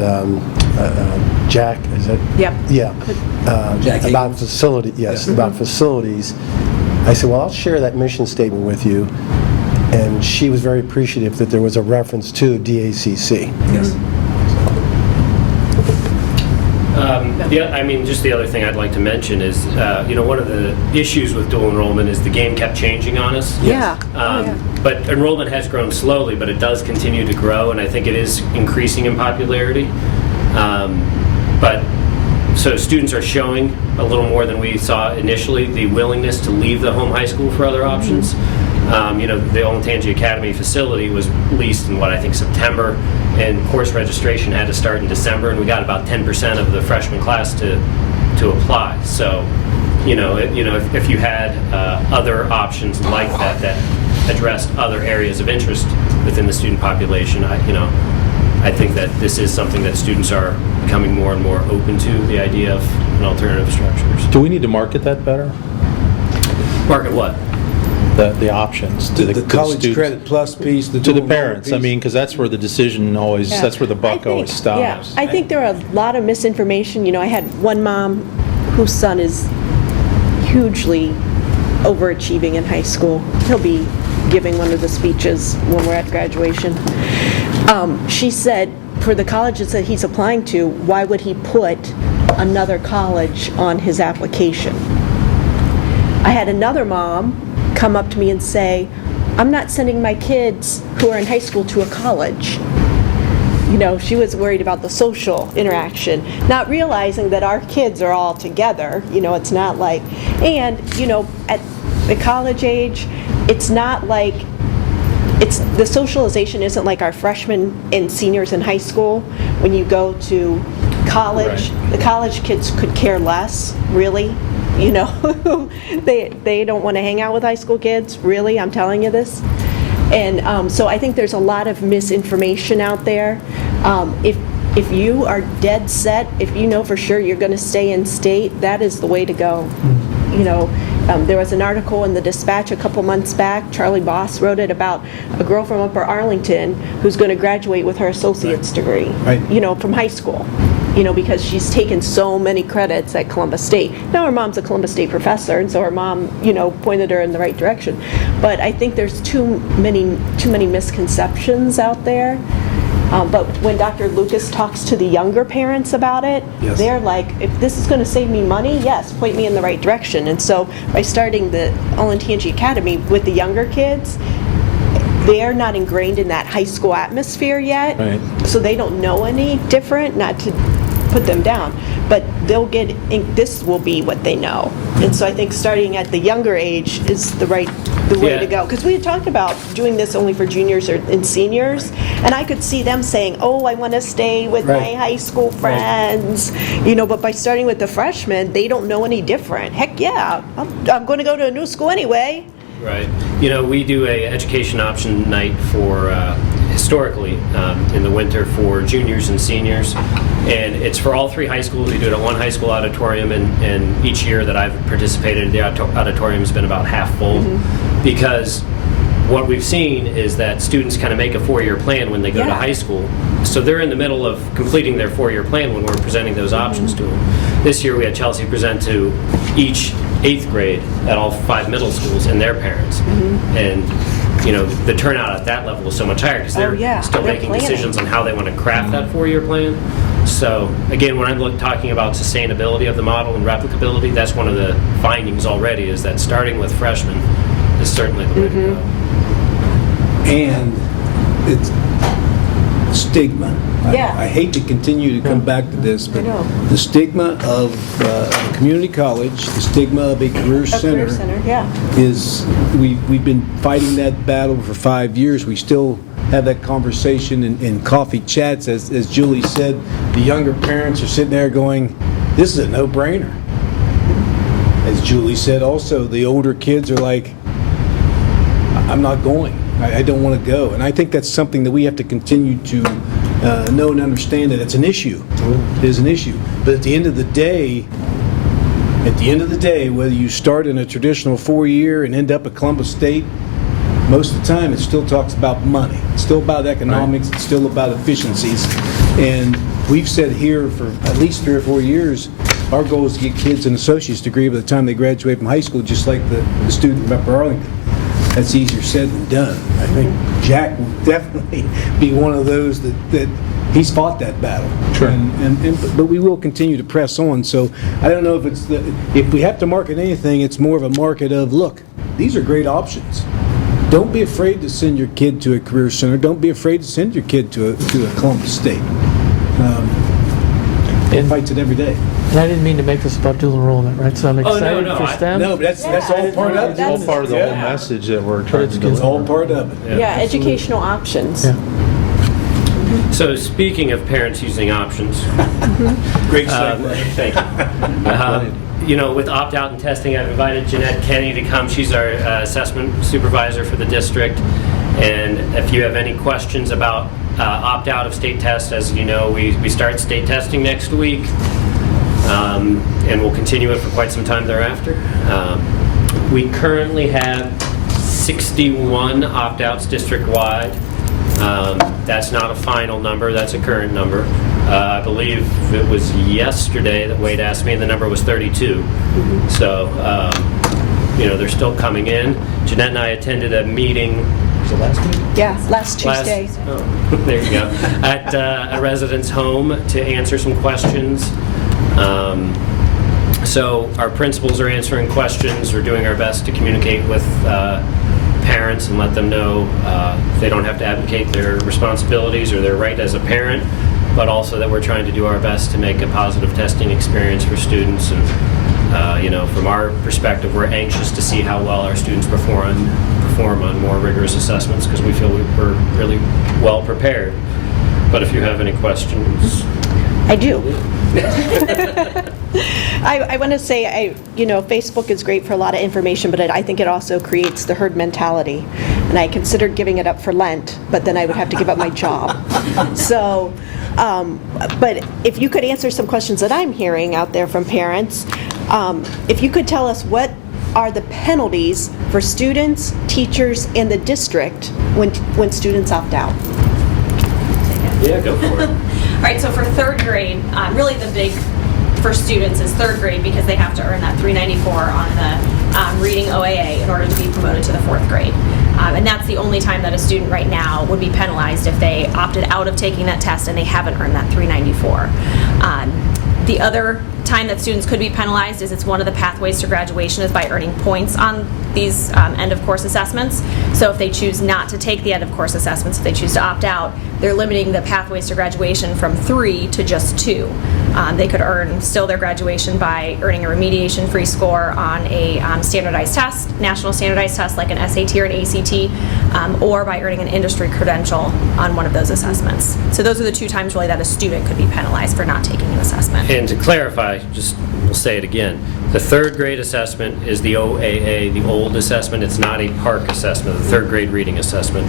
Jack, is it? Yep. Yeah. Jack About Higgins. facility, yes, about facilities. I said, well, I'll share that mission statement with you. And she was very appreciative that there was a reference to DACC. Yes. Just the other thing I'd like to mention is, one of the issues with dual enrollment is the game kept changing on us. Yeah. Oh, yeah. But enrollment has grown slowly, but it does continue to grow, and I think it is increasing in popularity. So students are showing a little more than we saw initially, the willingness to leave the home high school for other options. The Olentangy Academy facility was leased in I think September, and course registration had to start in December, and we got about 10% of the freshman class to apply. So, if you had other options like that addressed other areas of interest within the student population, I think that this is something that students are becoming more and more open to, the idea of an alternative structures. Do we need to market that better? Market what? The options to The the college students? credit plus piece, the To the dual parents, I enrollment mean, because that's where the decision always, Yeah. that's where the I buck think- always stops. Yeah, I think there are a lot of misinformation. I had one mom whose son is hugely overachieving in high school. He'll be giving one of the speeches when we're at graduation. She said, for the colleges that he's applying to, why would he put another college on his application? I had another mom come up to me and say, I'm not sending my kids who are in high school to a college. She was worried about the social interaction, not realizing that our kids are all together. It's not like, and, at the college age, it's not like, the socialization isn't like our freshmen and seniors in high school. When you go to college, Right. the college kids could care less, really. They don't want to hang out with high school kids, really, I'm telling you this. And so I think there's a lot of misinformation out there. If you are dead set, if you know for sure you're going to stay in state, that is the way to go. There was an article in the Dispatch a couple months back, Charlie Boss wrote it, about a girl from Upper Arlington who's going to graduate with her associate's degree, Right. From high school, because she's taken so many credits at Columbus State. Now her mom's a Columbus State professor, and so her mom, pointed her in the right direction. But I think there's too many misconceptions out there. But when Dr. Lucas talks to the younger parents about it, Yes. they're like, if this is going to save me money, yes, point me in the right direction. And so by starting the Olentangy Academy with the younger kids, they're not ingrained in that high school atmosphere yet. Right. So they don't know any different, not to put them down. But this will be what they know. And so I think starting at the younger age is the way Yeah. to go. Because we had talked about doing this only for juniors and seniors, and I could see them saying, oh, I want to stay with Right. my high school friends, but by starting with the freshmen, they don't know any different. Heck yeah, I'm going to go to a new school anyway. Right. We do a education option night for, historically, in the winter for juniors and seniors. And it's for all three high schools. We do it at one high school auditorium, and each year that I've participated, the auditorium has been about half full. Because what we've seen is that students kind of make a 4-year plan when they go to Yeah. high school. So they're in the middle of completing their 4-year plan when we're presenting those options to them. This year we had Chelsea present to each 8th grade at all 5 middle schools and their parents. And the turnout at that level is so much higher because they're yeah, still they're making planning. decisions on how they want to craft that 4-year plan. So again, when I'm talking about sustainability of the model and replicability, that's one of the findings already, is that starting with freshmen is certainly the way to go. And it's stigma. Yeah. I hate to continue to come back to this, but know. the stigma of a community college, the stigma of a career A center, career center, yeah. is, we've been fighting that battle for 5 years. We still have that conversation in coffee chats. As Julie said, the younger parents are sitting there going, this is a no-brainer. As Julie said also, the older kids are like, I'm not going. I don't want to go. And I think that's something that we have to continue to know and understand, that it's an issue. It is an issue. But at the end of the day, whether you start in a traditional 4-year and end up at Columbus State, most of the time it still talks about money. It's still about economics. It's still about efficiencies. And we've said here for at least 3 or 4 years, our goal is to get kids an associate's degree by the time they graduate from high school, just like the student from Upper Arlington. That's easier said than done. I think Jack will definitely be one of those that he's fought that battle. Sure. But we will continue to press on. So I don't know if if we have to market anything, it's more of a market of, look, these are great options. Don't be afraid to send your kid to a career center. Don't be afraid to send your kid to a Columbus State. It fights it every day. And I didn't mean to make this about dual enrollment, right? So I'm excited no, for STEM. No, but that's all part of it. It's all part of the whole message that we're trying to It's deliver. all part of it. Yeah, educational options. Yeah. So speaking of parents using options, Great segue. thank you. With opt-out and testing, I've invited Jeanette Kenny to come. She's our assessment supervisor for the district. And if you have any questions about opt-out of state tests, as you know, we start state testing next week. And we'll continue it for quite some time thereafter. We currently have 61 opt-outs district-wide. That's not a final number, that's a current number. I believe it was yesterday that Wade asked me, and the number was 32. So, they're still coming in. Jeanette and I attended a meeting, was it last week? Yeah, last Tuesday. There you go. At a resident's home to answer some questions. So our principals are answering questions. We're doing our best to communicate with parents and let them know they don't have to advocate their responsibilities or their right as a parent, but also that we're trying to do our best to make a positive testing experience for students. And from our perspective, we're anxious to see how well our students perform on more rigorous assessments, because we feel we're really well prepared. But if you have any questions, I do. I want to say, Facebook is great for a lot of information, but I think it also creates the herd mentality. And I considered giving it up for Lent, but then I would have to give up my job. So, but if you could answer some questions that I'm hearing out there from parents, if you could tell us what are the penalties for students, teachers, and the district when students opt out? yeah, go for it. All right, so for third grade, really the big for students is third grade, because they have to earn that 394 on the reading OAA in order to be promoted to the fourth grade. And that's the only time that a student right now would be penalized if they opted out of taking that test and they haven't earned that 394. The other time that students could be penalized is it's one of the pathways to graduation is by earning points on these end-of-course assessments. So if they choose not to take the end-of-course assessments, if they choose to opt out, they're limiting the pathways to graduation from 3 to just 2. They could earn still their graduation by earning a remediation-free score on a standardized test, national standardized test like an SAT or an ACT, or by earning an industry credential on one of those assessments. So those are the 2 times really that a student could be penalized for not taking an assessment. And to clarify, we'll say it again, the third grade assessment is the OAA, the old assessment. It's not a PARC assessment, the third grade reading assessment.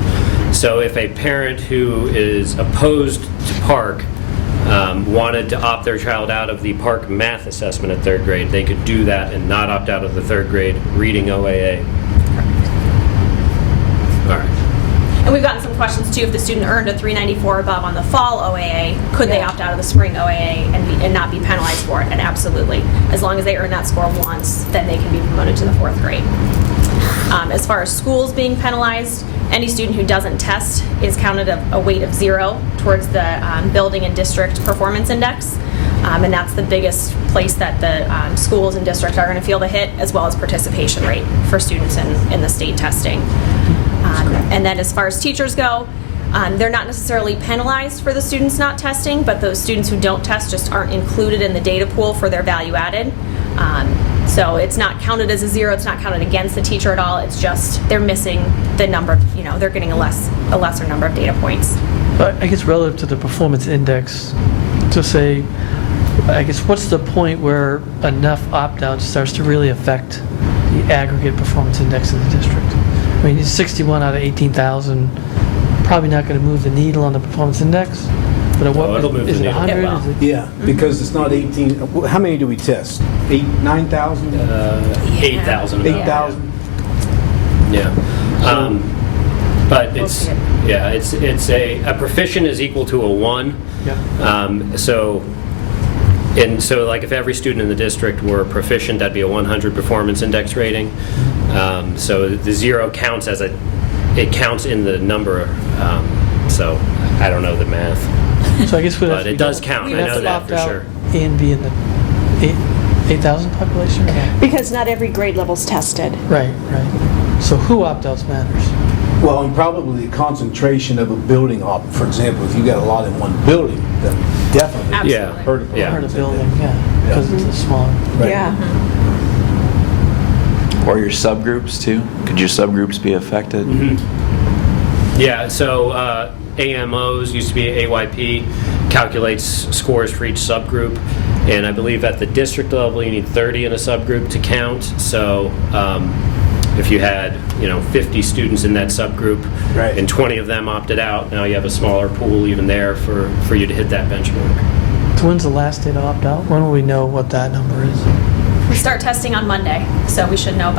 So if a parent who is opposed to PARC wanted to opt their child out of the PARC math assessment at third grade, they could do that and not opt out of the third grade reading OAA. All right. And we've gotten some questions too, if the student earned a 394 above on the fall OAA, could they opt out of the spring OAA and not be penalized for it? And absolutely. As long as they earn that score once, then they can be promoted to the fourth grade. As far as schools being penalized, any student who doesn't test is counted a weight of 0 towards the building and district performance index. And that's the biggest place that the schools and districts are going to feel the hit, as well as participation rate for students in the state testing. And then as far as teachers go, they're not necessarily penalized for the students not testing, but those students who don't test just aren't included in the data pool for their value added. So it's not counted as a 0, it's not counted against the teacher at all, it's just they're missing the number, they're getting a lesser number of data points. But I guess relative to the performance index, to say, I guess what's the point where enough opt-out starts to really affect the aggregate performance index of the district? I mean, it's 61 out of 18,000, probably not going to move the needle on the performance index, but at what, it'll move the is it needle. 100? It will. Is it- Yeah, because it's not 18, how many do we test? 9,000? 8,000. about. 8,000? Yeah. But it's a proficient is equal to a 1. Yeah. So like if every student in the district were proficient, that'd be a 100 performance index rating. So the 0 counts it counts in the number. So I don't know the math, So I guess we'd have but to it does count. we'd I have know to that opt for out sure. and be in the 8,000 population? Or- Because not every grade level's tested. Right, right. So who opt-outs matters? Well, and probably the concentration of a building, for example, if you got a lot in one building, then definitely. Absolutely. Yeah. Hurt I Yeah. heard a building, yeah, because it's a smaller. Right. Yeah. Or your subgroups too? Could your subgroups be affected? Yeah, so AMOs used to be AYP, calculates scores for each subgroup, and I believe at the district level you need 30 in a subgroup to count. So if you had 50 students in that subgroup, Right. and 20 of them opted out, now you have a smaller pool even there for you to hit that benchmark. So when's the last day to opt out? When will we know what that number is? We start testing on Monday, so we should know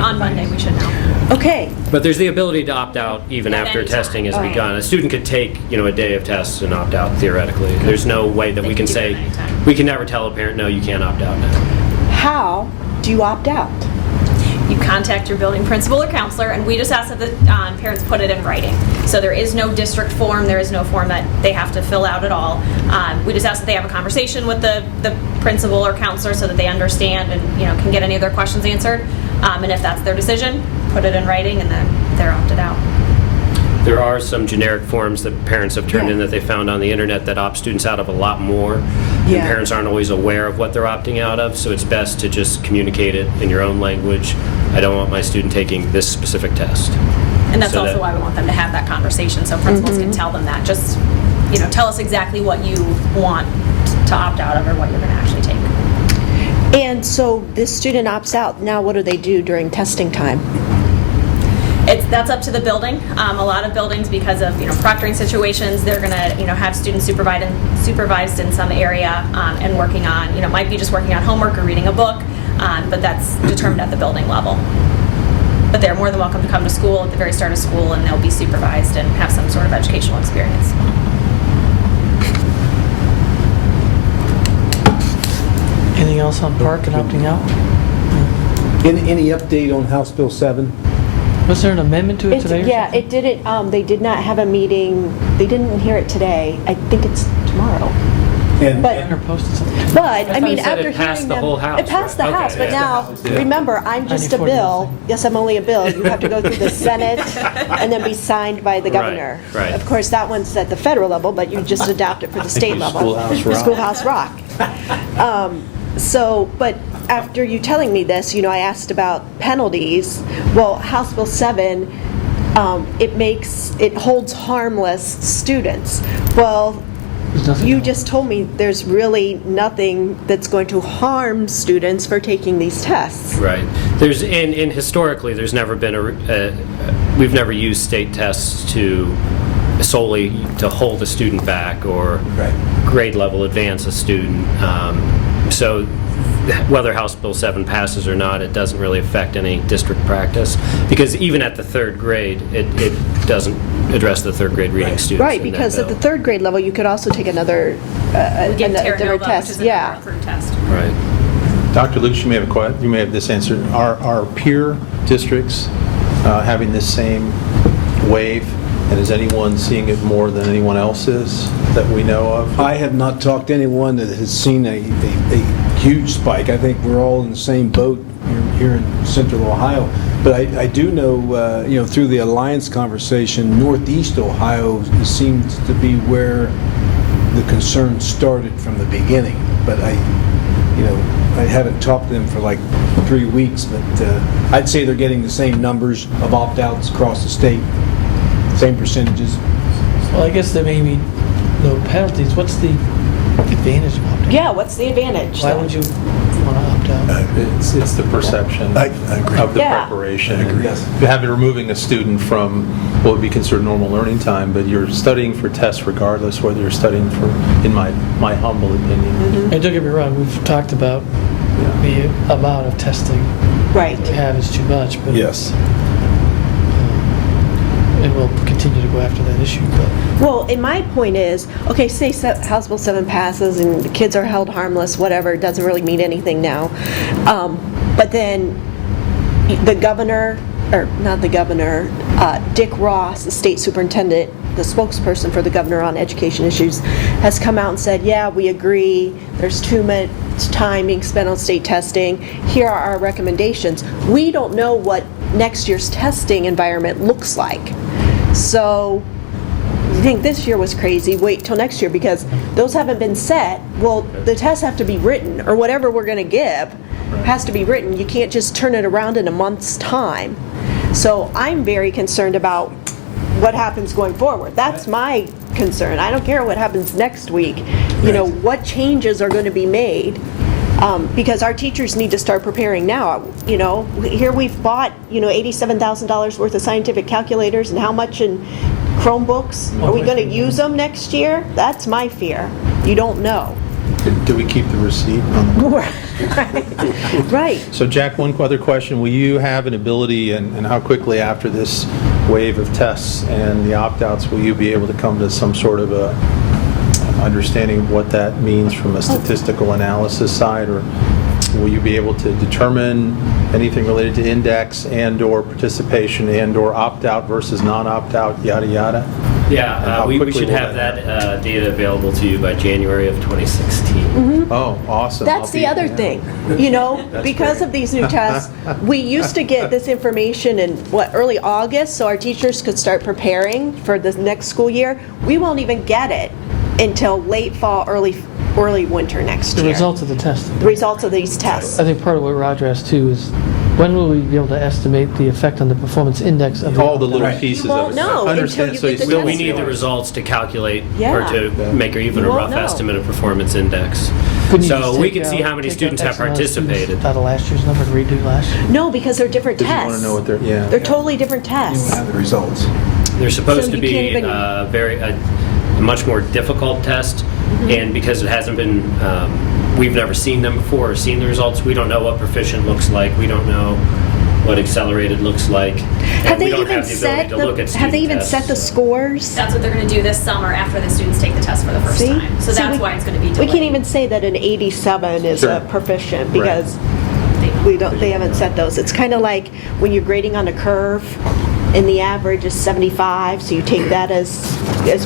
on Monday we should know. Okay, But there's the ability to opt out even At after any testing has time. begun. A student could take, a day of tests and opt out theoretically. There's no way that They we can can do it say, at any time. we can never tell a parent, no, you can't opt out now. how do you opt out? You contact your building principal or counselor, and we just ask that the parents put it in writing. So there is no district form, there is no form that they have to fill out at all. We just ask that they have a conversation with the principal or counselor so that they understand and can get any of their questions answered. And if that's their decision, put it in writing, and then they're opted out. There are some generic forms that parents have turned in Yeah. that they found on the internet that opt students out of a lot more. And Yeah. parents aren't always aware of what they're opting out of, so it's best to just communicate it in your own language. I don't want my student taking this specific test. And that's So also that- why we want them to have that conversation, so principals can tell them that. Just, tell us exactly what you want to opt out of or what you're going to actually take. And so this student opts out, now what do they do during testing time? That's up to the building. A lot of buildings, because of proctoring situations, they're going to have students supervised in some area and working on might be just working on homework or reading a book, but that's determined at the building level. But they're more than welcome to come to school at the very start of school, and they'll be supervised and have some sort of educational experience. Anything else on park and opting out? Any update on House Bill 7? Was there an amendment to it today or Yeah, something? it didn't, they did not have a meeting, they didn't hear it today. I think it's tomorrow. And But- Or posted something? But, I thought mean, you said after it passed hearing the them... whole House, It passed the right? House, Okay, but yeah. now, remember, I'm just a 94 bill. Yes, I'm only a bill. You have to go through the Senate and then be signed by the Right, governor. right. Of course, that one's at the federal level, but you just adopt it for the state level. Schoolhouse Rock. Schoolhouse Rock. So, but after you telling me this, I asked about penalties. Well, House Bill 7, it holds harmless students. Well, There's nothing you else. just told me there's really nothing that's going to harm students for taking these tests. Right. And historically, there's never been we've never used state tests solely to hold a student back or Right. grade level advance a student. So whether House Bill 7 passes or not, it doesn't really affect any district practice, because even at the third grade, it doesn't address the third grade reading students. Right, in that because at the bill. third grade level, you could also take another We get Terra different Nova, which test. is a Yeah. approved test. Right. Dr. Lucas, you may have this answer. Are peer districts having this same wave? And is anyone seeing it more than anyone else is that we know of? I have not talked to anyone that has seen a huge spike. I think we're all in the same boat here in central Ohio. But I do know, through the Alliance conversation, Northeast Ohio seems to be where the concern started from the beginning. But I haven't talked to them for like 3 weeks, but I'd say they're getting the same numbers of opt-outs across the state, same percentages. Well, I guess there may be no penalties. What's the advantage of opting out? Yeah, what's the advantage? Why would you want to opt out? It's the perception I agree. of the Yeah. preparation. I agree. And having removing a student from what would be considered normal learning time, but you're studying for tests regardless whether you're studying for, in my humble opinion. And don't get me wrong, we've talked about the amount of testing Right. we have is too much, but Yes. and we'll continue to go after that issue. But Well, and my point is, okay, say House Bill 7 passes and the kids are held harmless, whatever, it doesn't really mean anything now. But then the governor, or not the governor, Dick Ross, the state superintendent, the spokesperson for the governor on education issues, has come out and said, yeah, we agree, there's too much time being spent on state testing. Here are our recommendations. We don't know what next year's testing environment looks like. So you think this year was crazy, wait till next year because those haven't been set. Well, the tests have to be written, or whatever we're going to give has to be written. You can't just turn it around in a month's time. So I'm very concerned about what happens going forward. That's my concern. I don't care what happens next week. You know, what changes are going to be made. Because our teachers need to start preparing now. You know, here we've bought, $87,000 worth of scientific calculators, and how much in Chromebooks? Are we going to use them next year? That's my fear. You don't know. Do we keep the receipt on the Right. So Jack, one other question. Will you have an ability, and how quickly after this wave of tests and the opt-outs, will you be able to come to some sort of a understanding of what that means from a statistical analysis side, or will you be able to determine anything related to index and/or participation and/or opt-out versus non-opt-out, yada, yada? Yeah, how we quickly should will have that that data available to you by January of 2016. Oh, awesome. That's the other thing, because of these new tests, we used to get this information in, early August, so our teachers could start preparing for the next school year. We won't even get it until late fall, early winter next the year. results of the testing. The results of these tests. I think part of what Roger asked too is, when will we be able to estimate the effect on the performance index of All the little Right. pieces You of won't it. know I understand. until you get the still- We test need the scores. results to calculate or Yeah. to make even You a won't rough know. estimate of performance index. Couldn't you So just we take can see out- how many take out students have X amount of students participated. out of last year's number and redo last year? No, because they're different Because you tests. want to know what they're, yeah. They're totally different You won't tests. have the results. They're supposed So to you be can't even- a much more difficult test, and because it hasn't been, we've never seen them before or seen the results, we don't know what proficient looks like, we don't know what accelerated looks like, Have and we they don't even have the ability set to look at have they student even tests. set the scores? That's what they're going to do this summer after the students take the test for the first See? time. So See, that's we- why it's going to be We delayed. can't even say that an 87 is Sure. a proficient Right. because they haven't set those. It's kind of like when you're grading on a curve and the average is 75, so you take that as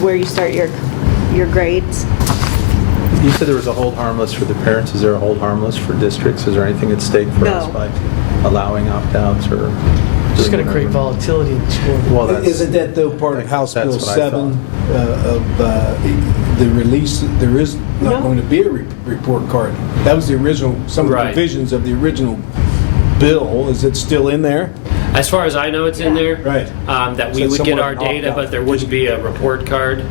where you start your grades. You said there was a hold harmless for the parents. Is there a hold harmless for districts? Is there anything at stake for us No. by allowing opt-outs or? Just going doing to create whatever? volatility in the score. Well, that's. Isn't that though part of House That's Bill what I 7 of the release? There is No. not going to be a report card. That was the original, some of the Right. provisions of the original bill. Is it still in there? As far as I know, it's in there. Right. That So we it's would get somewhat our data, opt-out. but there wouldn't be a report card.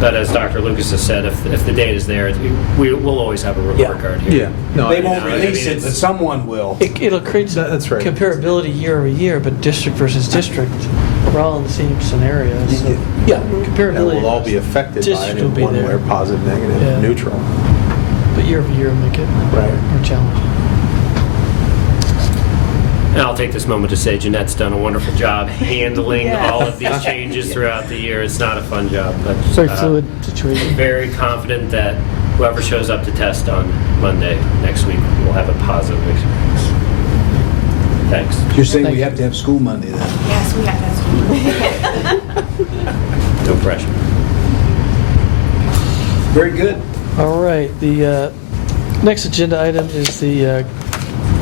But as Dr. Lucas has said, if the data is there, we'll always have a report Yeah. card here. Yeah. No, They I- won't I mean, release it, it's- but someone will. It'll create some That's right. comparability year over year, but district versus district, we're all in the same scenarios. So Yeah. And comparability. we'll all be affected by District it will in be one there. way, positive, negative, Yeah. neutral. But year over year, make it Right. more challenging. And I'll take this moment to say Jeanette's done a wonderful job handling Yes. all of these changes throughout the year. It's not a fun job, but Very fluid situation. very confident that whoever shows up to test on Monday next week will have a positive experience. Thanks. You're saying we have to have school Monday then? Yes, we have to. No pressure. Very good. All right, the next agenda item is the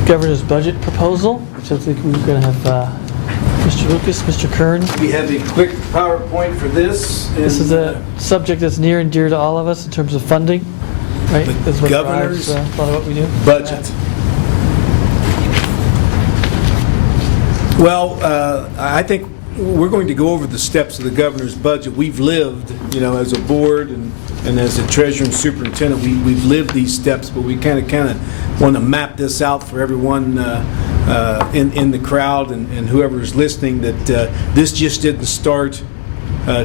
governor's budget proposal, which I think we're going to have Mr. Lucas, Mr. Kern. We have a quick PowerPoint for this. This is a subject that's near and dear to all of us in terms of funding, right? The That's what governor's drives a lot of what we do. budget. Well, I think we're going to go over the steps of the governor's budget. We've lived, as a board and as a treasurer and superintendent, we've lived these steps, but we kind of want to map this out for everyone in the crowd and whoever's listening, that this just didn't start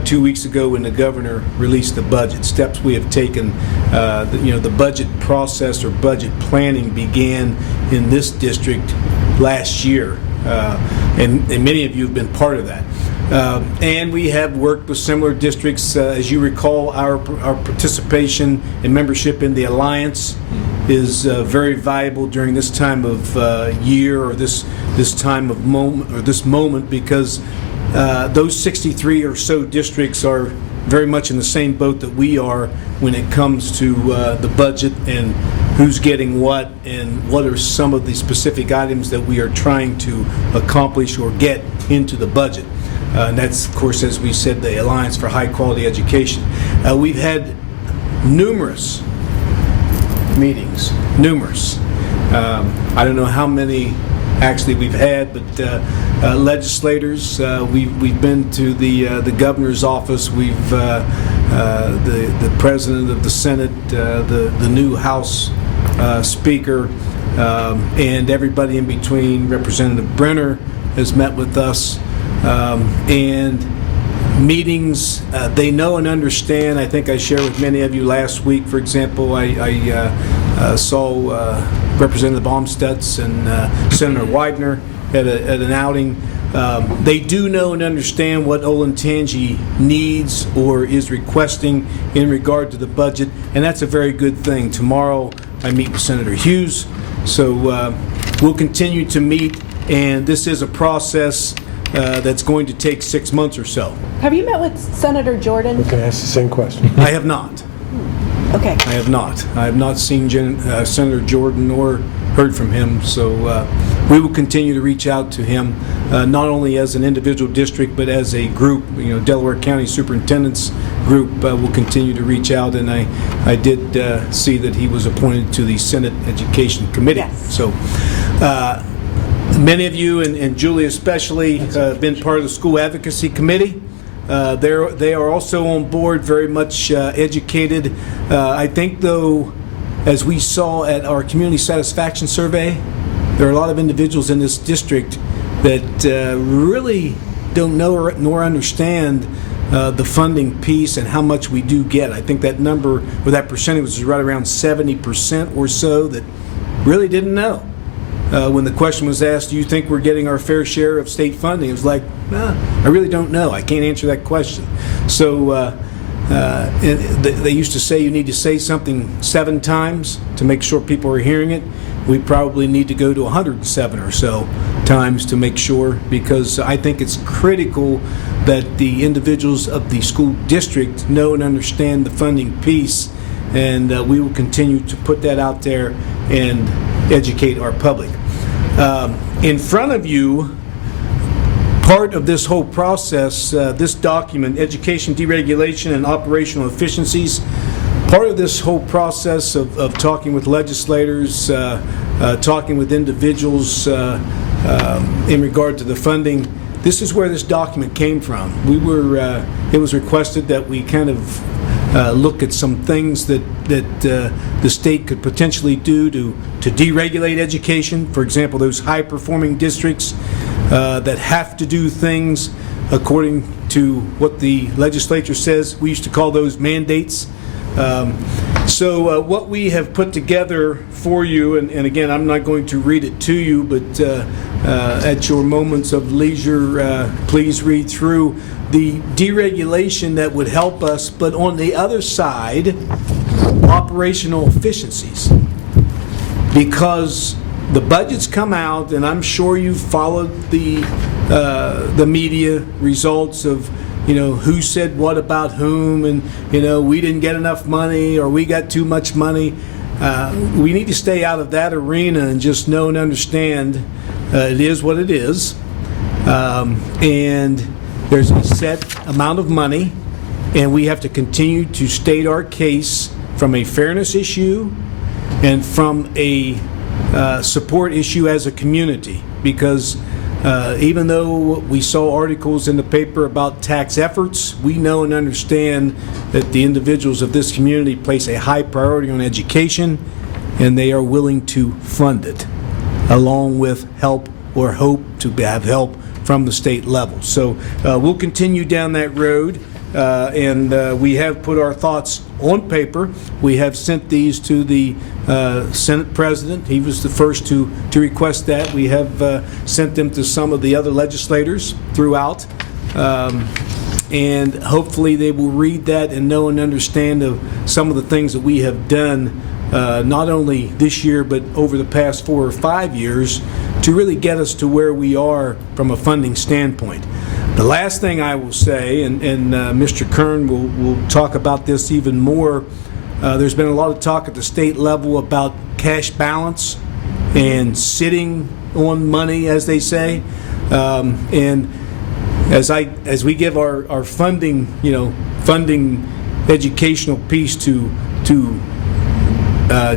2 weeks ago when the governor released the budget. Steps we have taken, the budget process or budget planning began in this district last year. And many of you have been part of that. And we have worked with similar districts. As you recall, our participation and membership in the Alliance is very valuable during this time of year, or this time of moment, or this moment, because those 63 or so districts are very much in the same boat that we are when it comes to the budget and who's getting what and what are some of the specific items that we are trying to accomplish or get into the budget. And that's, of course, as we said, the Alliance for High Quality Education. We've had numerous meetings, numerous. I don't know how many actually we've had, but legislators, we've been to the governor's office, we've the president of the Senate, the new House Speaker, and everybody in between. Representative Brenner has met with us, and meetings, they know and understand. I think I shared with many of you last week, for example, I saw Representative Omstutz and Senator Widener at an outing. They do know and understand what Olentangy needs or is requesting in regard to the budget, and that's a very good thing. Tomorrow I meet with Senator Hughes, so we'll continue to meet, and this is a process that's going to take 6 months or so. Have you met with Senator Jordan? Can I ask the same question? I have not. Okay. I have not. I have not seen Senator Jordan or heard from him, so we will continue to reach out to him, not only as an individual district, but as a group. Delaware County Superintendent's group will continue to reach out, and I did see that he was appointed to the Senate Education Committee. Yes. So many of you, and Julie especially, have been part of the School Advocacy Committee. They are also on board, very much educated. I think, though, as we saw at our community satisfaction survey, there are a lot of individuals in this district that really don't know nor understand the funding piece and how much we do get. I think that number, or that percentage, was right around 70% or so that really didn't know. When the question was asked, do you think we're getting our fair share of state funding? It was like, I really don't know. I can't answer that question. So they used to say you need to say something 7 times to make sure people are hearing it. We probably need to go to 107 or so times to make sure, because I think it's critical that the individuals of the school district know and understand the funding piece, and we will continue to put that out there and educate our public. In front of you, part of this whole process, this document, Education Deregulation and Operational Efficiencies, part of this whole process of talking with legislators, talking with individuals in regard to the funding, this is where this document came from. It was requested that we kind of look at some things that the state could potentially do to deregulate education. For example, those high-performing districts that have to do things according to what the legislature says. We used to call those mandates. So what we have put together for you, and again, I'm not going to read it to you, but at your moments of leisure, please read through the deregulation that would help us, but on the other side, operational efficiencies. Because the budgets come out, and I'm sure you've followed the media results of, who said what about whom, and, we didn't get enough money or we got too much money. We need to stay out of that arena and just know and understand it is what it is. And there's a set amount of money, and we have to continue to state our case from a fairness issue and from a support issue as a community, because even though we saw articles in the paper about tax efforts, we know and understand that the individuals of this community place a high priority on education, and they are willing to fund it, along with help or hope to have help from the state level. So we'll continue down that road. And we have put our thoughts on paper. We have sent these to the Senate President. He was the first to request that. We have sent them to some of the other legislators throughout. And hopefully they will read that and know and understand of some of the things that we have done, not only this year, but over the past 4 or 5 years, to really get us to where we are from a funding standpoint. The last thing I will say, and Mr. Kern will talk about this even more, there's been a lot of talk at the state level about cash balance and sitting on money, as they say. And as we give our funding, funding educational piece to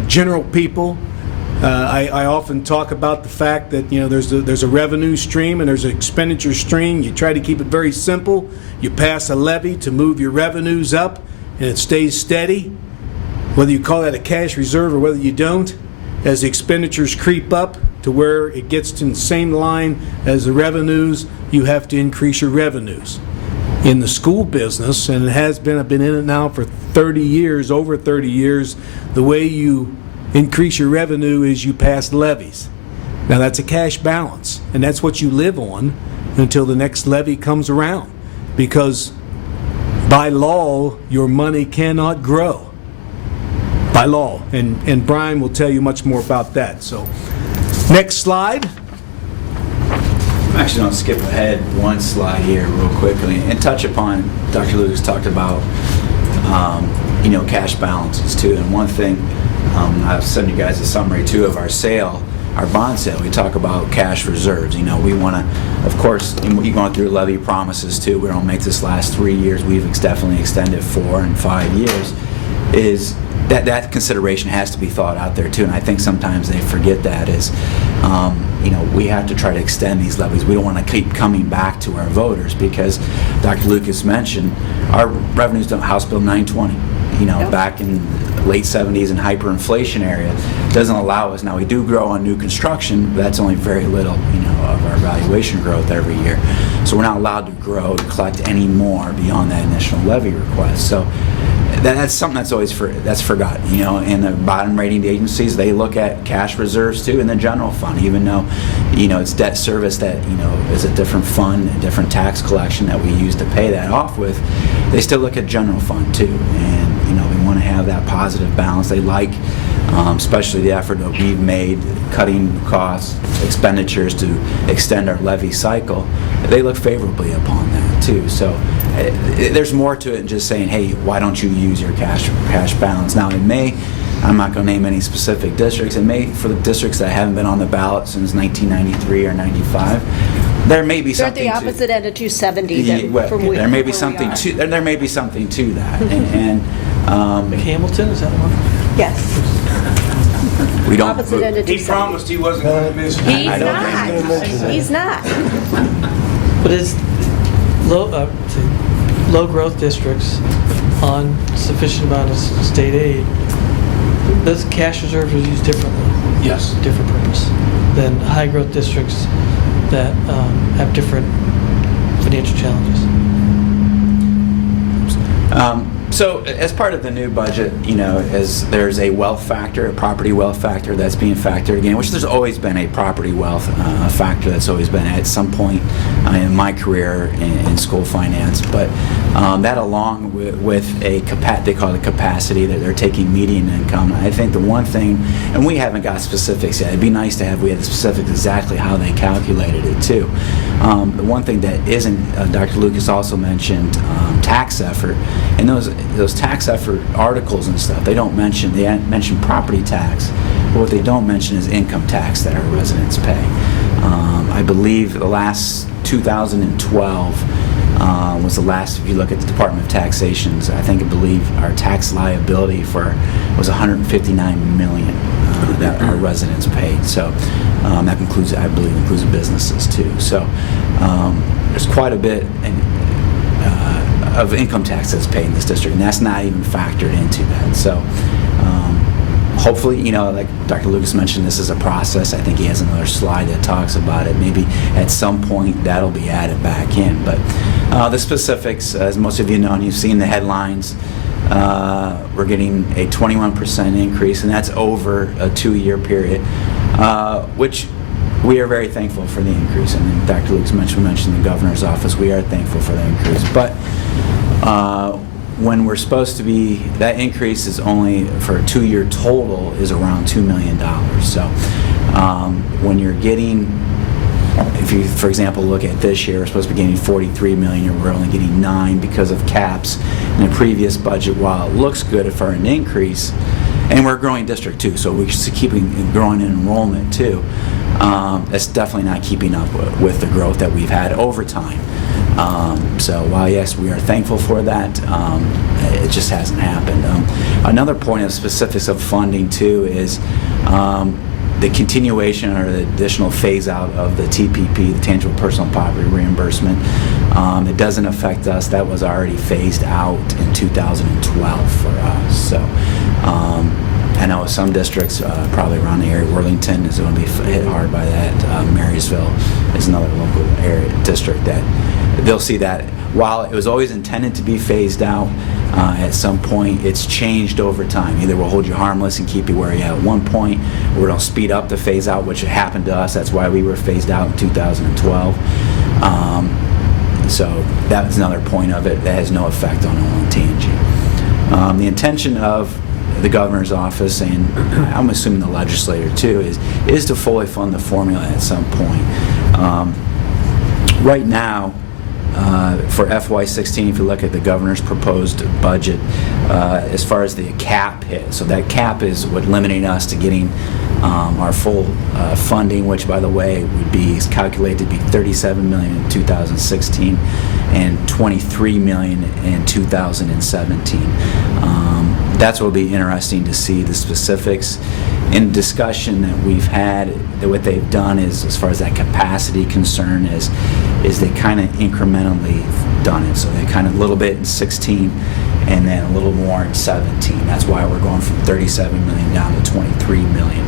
general people, I often talk about the fact that there's a revenue stream and there's an expenditure stream. You try to keep it very simple. You pass a levy to move your revenues up, and it stays steady. Whether you call that a cash reserve or whether you don't, as the expenditures creep up to where it gets to the same line as the revenues, you have to increase your revenues. In the school business, and it has been, I've been in it now for 30 years, over 30 years, the way you increase your revenue is you pass levies. Now that's a cash balance, and that's what you live on until the next levy comes around, because by law your money cannot grow. By law, and Brian will tell you much more about that. So next slide. I'm actually going to skip ahead one slide here real quickly and touch upon, Dr. Lucas talked about cash balances too. And one thing, I've sent you guys a summary too of our sale, our bond sale. We talk about cash reserves. We want to, of course, you're going through levy promises too. We don't make this last 3 years. We've definitely extended 4 and 5 years. Is that consideration has to be thought out there too. And I think sometimes they forget that is, we have to try to extend these levies. We don't want to keep coming back to our voters, because Dr. Lucas mentioned our revenues don't, House Bill 920, back in the late 70s and hyperinflation area, doesn't allow us. Now we do grow on new construction, but that's only very little, of our valuation growth every year. So we're not allowed to grow to collect any more beyond that initial levy request. So that's something that's always that's forgotten. And the bottom rating agencies, they look at cash reserves too in the general fund, even though it's debt service that is a different fund, a different tax collection that we use to pay that off with. They still look at general fund too, and we want to have that positive balance. They like, especially the effort that we've made cutting costs, expenditures to extend our levy cycle. They look favorably upon that too. So there's more to it than just saying, hey, why don't you use your cash balance? Now it may, I'm not going to name any specific districts, it may, for the districts that haven't been on the ballot since 1993 or 95, there may be They're at something the opposite end of 270. there may be something to there may be something to that. And Hamilton, is that one? Yes. we don't Opposite end of 270. He promised he wasn't going to miss it. He's not. But it's low growth districts on sufficient amount of state aid. Those cash reserves are used differently. Yes. Different purpose than high growth districts that have different financial challenges. So as part of the new budget, as there's a wealth factor, a property wealth factor that's being factored in, which there's always been a property wealth factor that's always been at some point in my career in school finance. But that along with a they call it capacity, that they're taking median income. I think the one thing, and we haven't got specifics yet, it'd be nice to have, we had the specifics exactly how they calculated it too. The one thing that isn't, Dr. Lucas also mentioned tax effort, and those tax effort articles and stuff, they mention property tax, but what they don't mention is income tax that our residents pay. I believe the last 2012 was the last, if you look at the Department of Taxations, I believe our tax liability was $159 million that our residents paid. So that includes, I believe, includes businesses too. So there's quite a bit of income tax that's paid in this district, and that's not even factored into that. So hopefully, like Dr. Lucas mentioned, this is a process. I think he has another slide that talks about it. Maybe at some point that'll be added back in. But the specifics, as most of you know, and you've seen the headlines, we're getting a 21% increase, and that's over a 2-year period, which we are very thankful for the increase. And Dr. Lucas mentioned the governor's office. We are thankful for the increase. But when we're supposed to be, that increase is only for a 2-year total is around $2 million. So when you're getting, if you, for example, look at this year, we're supposed to be getting $43 million, we're only getting $9 million because of caps in the previous budget. While it looks good for an increase, and we're a growing district too, so we're keeping growing in enrollment too. That's definitely not keeping up with the growth that we've had over time. So while yes, we are thankful for that, it just hasn't happened. Another point of specifics of funding too is the continuation or the additional phase out of the TPP, the Tangible Personal Property Reimbursement. It doesn't affect us. That was already phased out in 2012 for us. So I know some districts, probably around the area, Worthington is going to be hit hard by that. Marysville is another local area district that they'll see that. While it was always intended to be phased out, at some point it's changed over time. Either we'll hold you harmless and keep you where you're at one point, or we'll speed up the phase out, which happened to us. That's why we were phased out in 2012. So that's another point of it that has no effect on Olentangy. The intention of the governor's office, and I'm assuming the legislature too, is to fully fund the formula at some point. Right now, for FY16, if you look at the governor's proposed budget, as far as the cap hit, so that cap is what limiting us to getting our full funding, which, by the way, is calculated to be $37 million in 2016 and $23 million in 2017. That's what will be interesting to see the specifics. In discussion that we've had, that what they've done is, as far as that capacity concern is they kind of incrementally done it. So they kind of a little bit in 16 and then a little more in 17. That's why we're going from 37 million down to 23 million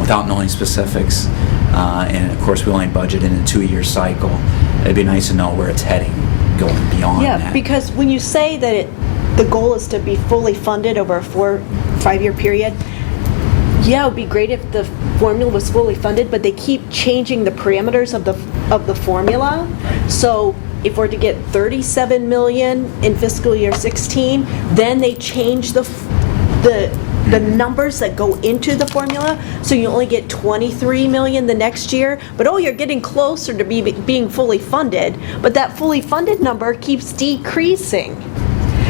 without knowing specifics. And of course, we only budget in a 2-year cycle. It'd be nice to know where it's heading going beyond that. Yeah, because when you say that the goal is to be fully funded over a 4-5-year period, yeah, it would be great if the formula was fully funded, but they keep changing the parameters of the formula. So if we're to get 37 million in fiscal year 16, then they change the numbers that go into the formula, so you only get 23 million the next year, but you're getting closer to being fully funded, but that fully funded number keeps decreasing.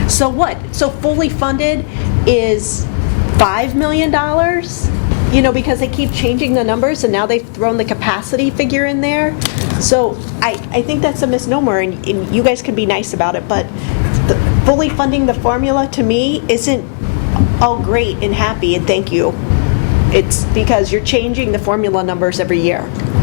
So what? So fully funded is $5 million, because they keep changing the numbers, and now they've thrown the capacity figure in there. So I think that's a misnomer, and you guys can be nice about it, but fully funding the formula to me isn't all great and happy and thank you. It's because you're changing the formula numbers every year.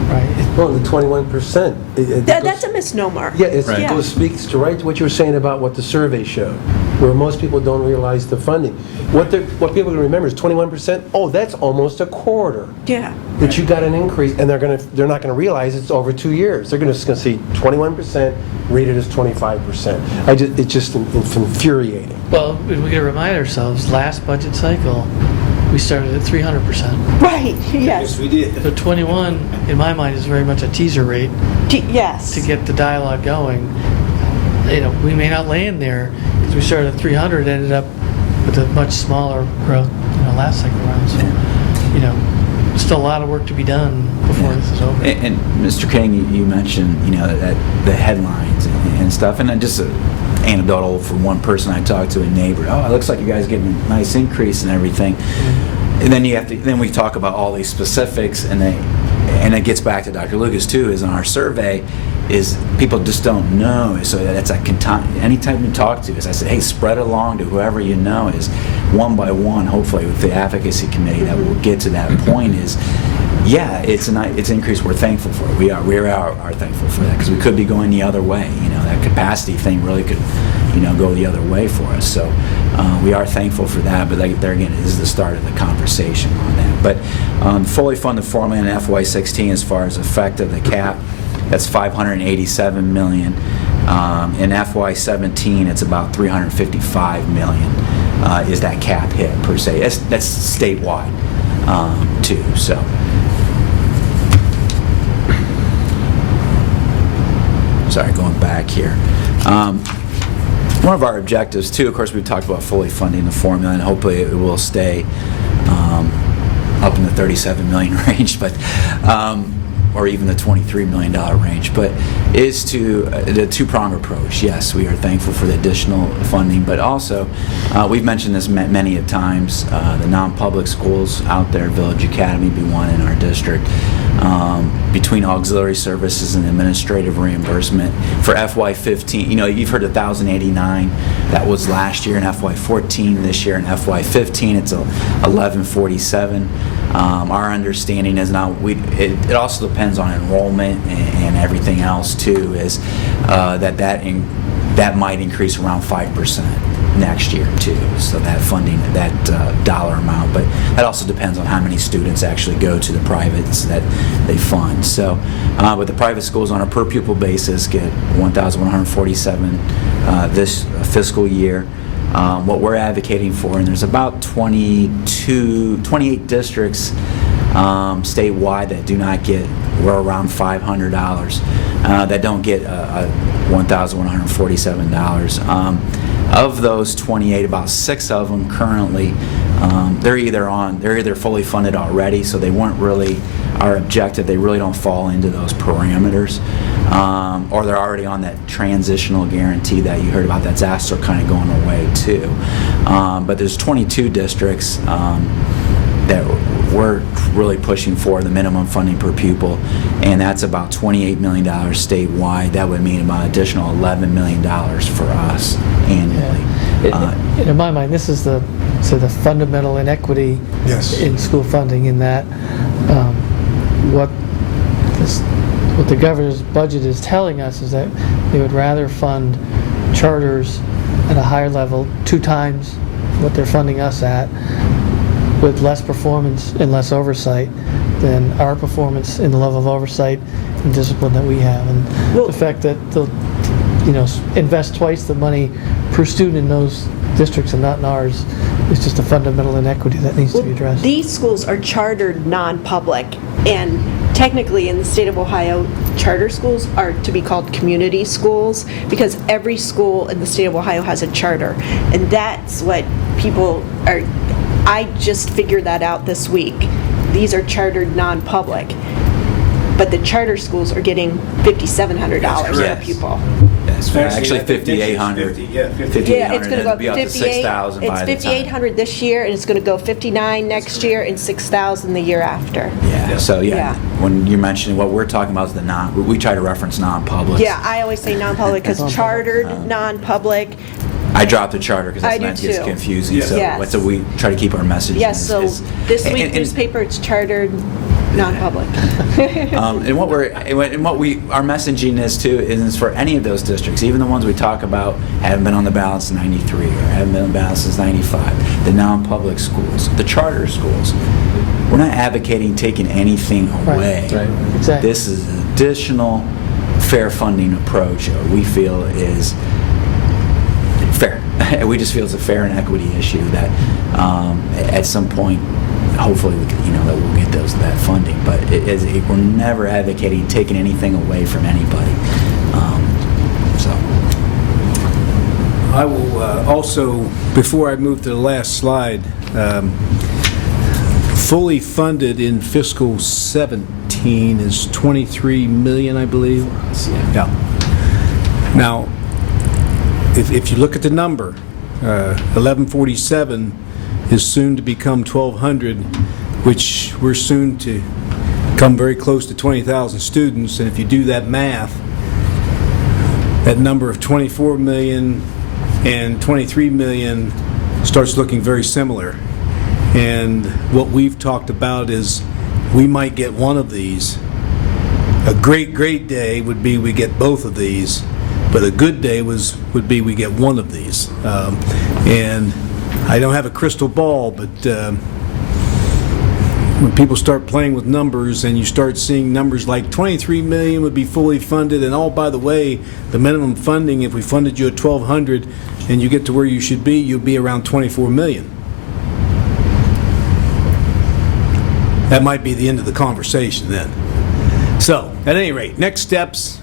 Right. Well, the 21%. That's a misnomer. Yeah, it Right. goes speaks to right to what you were saying about what the survey showed, where most people don't realize the funding. What people are going to remember is 21%. Oh, that's almost a quarter. Yeah. That you got an increase, and they're not going to realize it's over 2 years. They're just going to see 21%, read it as 25%. It's just infuriating. Well, we got to remind ourselves, last budget cycle, we started at 300%. Right, yes. we did. So 21, in my mind, is very much a teaser rate Yes. to get the dialogue going. We may not land there because we started at 300, ended up with a much smaller growth, last cycle round. So, still a lot of work to be done before this is over. And Mr. King, you mentioned, that the headlines and stuff, and then just anecdotal from one person I talked to, a neighbor. Oh, it looks like you guys getting a nice increase and everything. And then then we talk about all these specifics, and it gets back to Dr. Lucas too. Is in our survey, is people just don't know. So that's anytime you talk to us, I said, hey, spread it along to whoever you know. Is one by one, hopefully with the advocacy committee that will get to that point. Is yeah, it's an increase we're thankful for. We are thankful for that because we could be going the other way. That capacity thing really could, go the other way for us. So we are thankful for that. But there again, this is the start of the conversation on that. But fully funded formula in FY16 as far as effect of the cap, that's $587 million. In FY17, it's about $355 million is that cap hit per se. That's statewide too. So. Sorry, going back here. One of our objectives, too, of course, we've talked about fully funding the formula, and hopefully it will stay up in the $37 million range, but or even the $23 million range, but is to the two-pronged approach. Yes, we are thankful for the additional funding, but also, we've mentioned this many a times, the non-public schools out there, Village Academy be one in our district, between auxiliary services and administrative reimbursement for FY15. You've heard 1,089. That was last year in FY14. This year in FY15, it's 1,147. Our understanding is now it also depends on enrollment and everything else too. Is that might increase around 5% next year too. So that funding, that dollar amount, but that also depends on how many students actually go to the privates that they fund. So, but the private schools on a per pupil basis get 1,147 this fiscal year. What we're advocating for, and there's about 28 districts statewide that do not get, we're around $500, that don't get $1,147. Of those 28, about 6 of them currently, they're either fully funded already, so they weren't really our objective. They really don't fall into those parameters, or they're already on that transitional guarantee that you heard about. That's also kind of going away too. But there's 22 districts that we're really pushing for the minimum funding per pupil, and that's about $28 million statewide. That would mean about additional $11 million for us annually. And in my mind, this is the fundamental inequity in school funding, in that what the governor's budget is telling us is that they would rather fund charters at a higher level, 2 times what they're funding us at, with less performance and less oversight than our performance in the level of oversight and discipline that we have. And the fact that they'll invest twice the money per student in those districts and not in ours is just a fundamental inequity that needs to be addressed. These schools are chartered non-public, and technically in the state of Ohio, charter schools are to be called community schools because every school in the state of Ohio has a charter, and that's what people are. I just figured that out this week. These are chartered non-public, but the charter schools are getting $5,700 per pupil. Yes, actually $5,800. Yeah, it's going to go be up to $6,000 by the It's time. $5,800 this year, and it's going to go $59,000 next year and $6,000 the year after. Yeah. So Yeah. when you're mentioning what we're talking about is we try to reference non-public. Yeah, I always say non-public because chartered non-public. I dropped the charter because I that's do when it gets too. confusing. So Yes. that's what we try to keep our message. Yes, so this week and- newspaper, it's chartered Non-public. And our messaging is too is for any of those districts, even the ones we talk about haven't been on the ballot since '93 or haven't been on the ballot since '95. The non-public schools, the charter schools. We're not advocating taking anything away. Right. Exactly. This is an additional fair funding approach we feel is fair. We just feel it's a fair and equity issue that at some point, hopefully, that we'll get that funding. But we're never advocating taking anything away from anybody. I will also, before I move to the last slide, fully funded in fiscal 17 is 23 million, I believe. Yeah. Now, if you look at the number, 1147 is soon to become 1,200, which we're soon to come very close to 20,000 students. And if you do that math, that number of 24 million and 23 million starts looking very similar. And what we've talked about is we might get one of these. A great, great day would be we get both of these, but a good day would be we get one of these. And I don't have a crystal ball, but when people start playing with numbers and you start seeing numbers like 23 million would be fully funded, and by the way, the minimum funding, if we funded you at 1,200 and you get to where you should be, you'll be around 24 million. That might be the end of the conversation then. So, at any rate, next steps,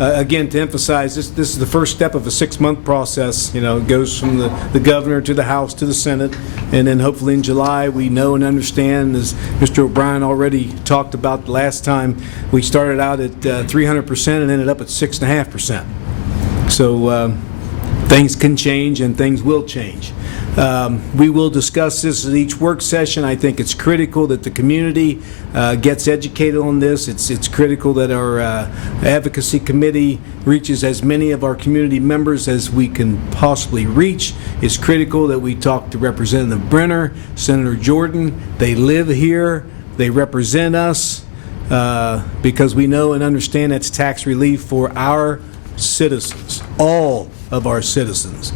again, to emphasize, this is the first step of a 6-month process. It goes from the governor to the House to the Senate, and then hopefully in July we know and understand, as Mr. O'Brien already talked about last time, we started out at 300% and ended up at 6.5%. So things can change and things will change. We will discuss this at each work session. I think it's critical that the community gets educated on this. It's critical that our advocacy committee reaches as many of our community members as we can possibly reach. It's critical that we talk to Representative Brenner, Senator Jordan. They live here. They represent us because we know and understand that's tax relief for our citizens, all of our citizens.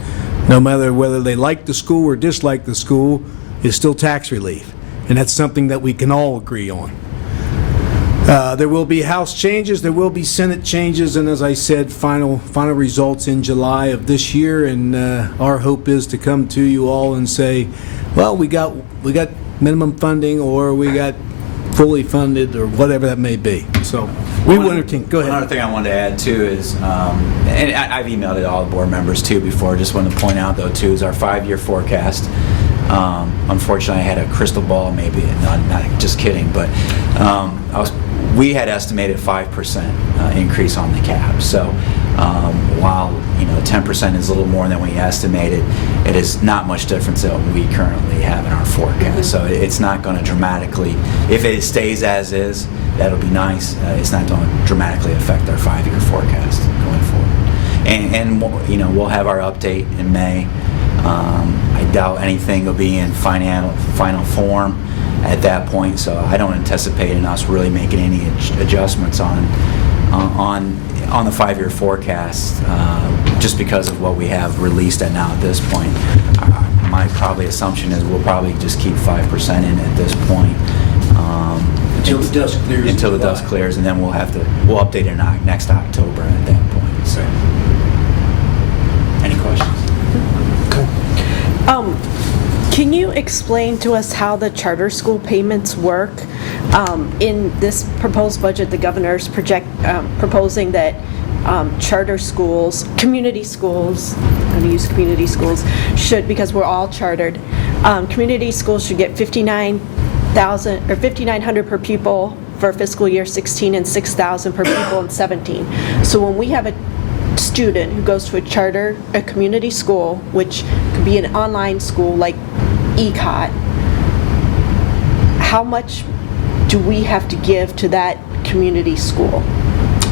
No matter whether they like the school or dislike the school, is still tax relief. And that's something that we can all agree on. There will be House changes, there will be Senate changes, and as I said, final results in July of this year. And our hope is to come to you all and say, well, we got minimum funding, or we got fully funded, or whatever that may be. So we will entertain. Go ahead. Another thing I wanted to add too is, and I've emailed it to all the board members too before. Just wanted to point out though too is our 5-year forecast. Unfortunately, I had a crystal ball, maybe not just kidding, but we had estimated 5% increase on the cap. So while 10% is a little more than we estimated, it is not much difference than what we currently have in our forecast. So it's not going to dramatically, if it stays as is, that'll be nice. It's not going to dramatically affect our 5-year forecast going forward. And we'll have our update in May. I doubt anything will be in final form at that point, so I don't anticipate in us really making any adjustments on the 5-year forecast, just because of what we have released at this point. My probably assumption is we'll probably just keep 5% in at this point. Until the dust clears. Until the dust clears, and then we'll update it next October at that point. So, any questions? Can you explain to us how the charter school payments work? In this proposed budget, the governor's proposing that charter schools, community schools, I'm going to use community schools, should, because we're all chartered, community schools should get $5,900 per pupil for fiscal year 16 and $6,000 per pupil in 17. So when we have a student who goes to a community school, which could be an online school like ECOT, how much do we have to give to that community school?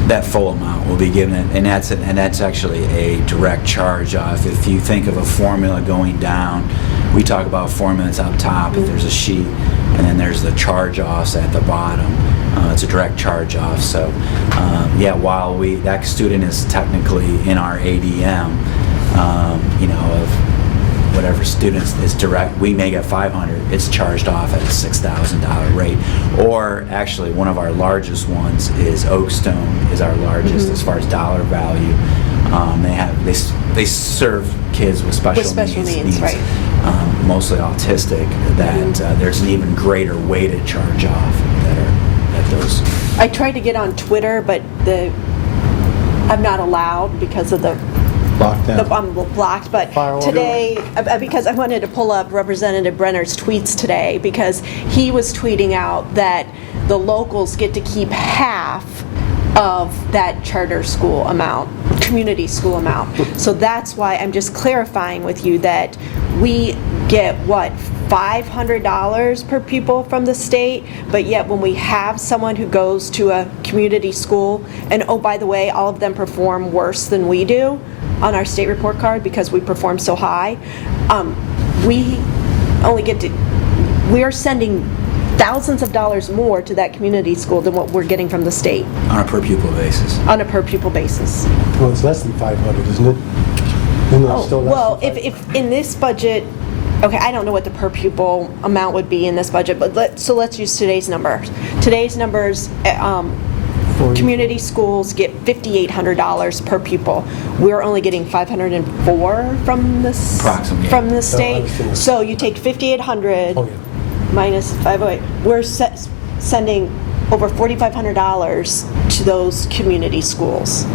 That full amount will be given, and that's actually a direct charge off. If you think of a formula going down we talk about formulas up top, if there's a sheet, and then there's the charge-offs at the bottom. It's a direct charge-off. So, yeah, while that student is technically in our ADM, of whatever students is direct, we may get 500, it's charged off at a $6,000 rate. Or actually, one of our largest ones is Oakstone, is our largest as far as dollar value. They serve kids with special needs, right. Mostly autistic, that there's an even greater weighted charge-off that are at those. I tried to get on Twitter, but I'm not allowed because of the Lockdown. I'm blocked, but today, because I wanted to pull up Representative Brenner's tweets today, because he was tweeting out that the locals get to keep half of that charter school amount, community school amount. So that's why I'm just clarifying with you that we get, what, $500 per pupil from the state, but yet when we have someone who goes to a community school, and oh, by the way, all of them perform worse than we do on our state report card because we perform so high, we only get to, we are sending thousands of dollars more to that community school than what we're getting from the state. On a per pupil basis. On a per pupil basis. Well, it's less than 500, isn't it? Isn't it still less Well, than if in this budget, okay, I don't know what the per pupil amount would be in this budget, but let's use today's numbers. Today's numbers, community schools get $5,800 per pupil. We're only getting $504 from this Approximately. from the I state. understand. So you take $5,800 Oh, yeah. minus 508. We're sending over $4,500 to those community schools.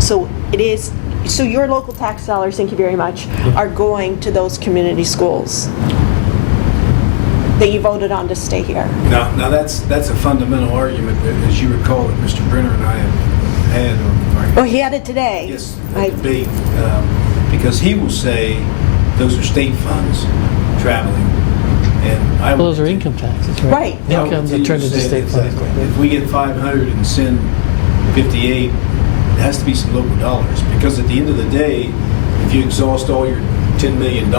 So it is. So your local tax dollars, thank you very much, are going to those community schools that you voted on to stay here. Now that's a fundamental argument that, as you recall, that Mr. Brenner and I have had. Oh, he had it today. Yes, a debate, because he will say those are state funds traveling, and I will. Well, those are income taxes, right? Right. I will Income that continue turn to into say state that funds. If we get 500 and send 58, it has to be some local dollars, because at the end of the day, if you exhaust all your $10 million, you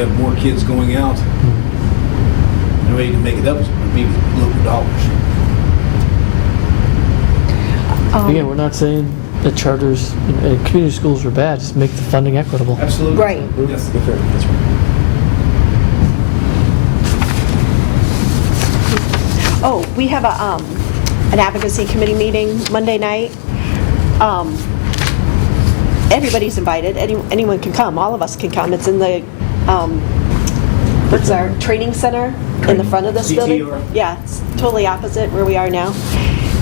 have more kids going out. The way you can make it up is would be with local dollars. Again, we're not saying that charters and community schools are bad, just make the funding equitable. Absolutely. Right. Yes. That's right. Oh, we have an advocacy committee meeting Monday night. Everybody's invited. Anyone can come. All of us can come. It's in the what's our training center in the front of this building? CTR. Yeah, it's totally opposite where we are now.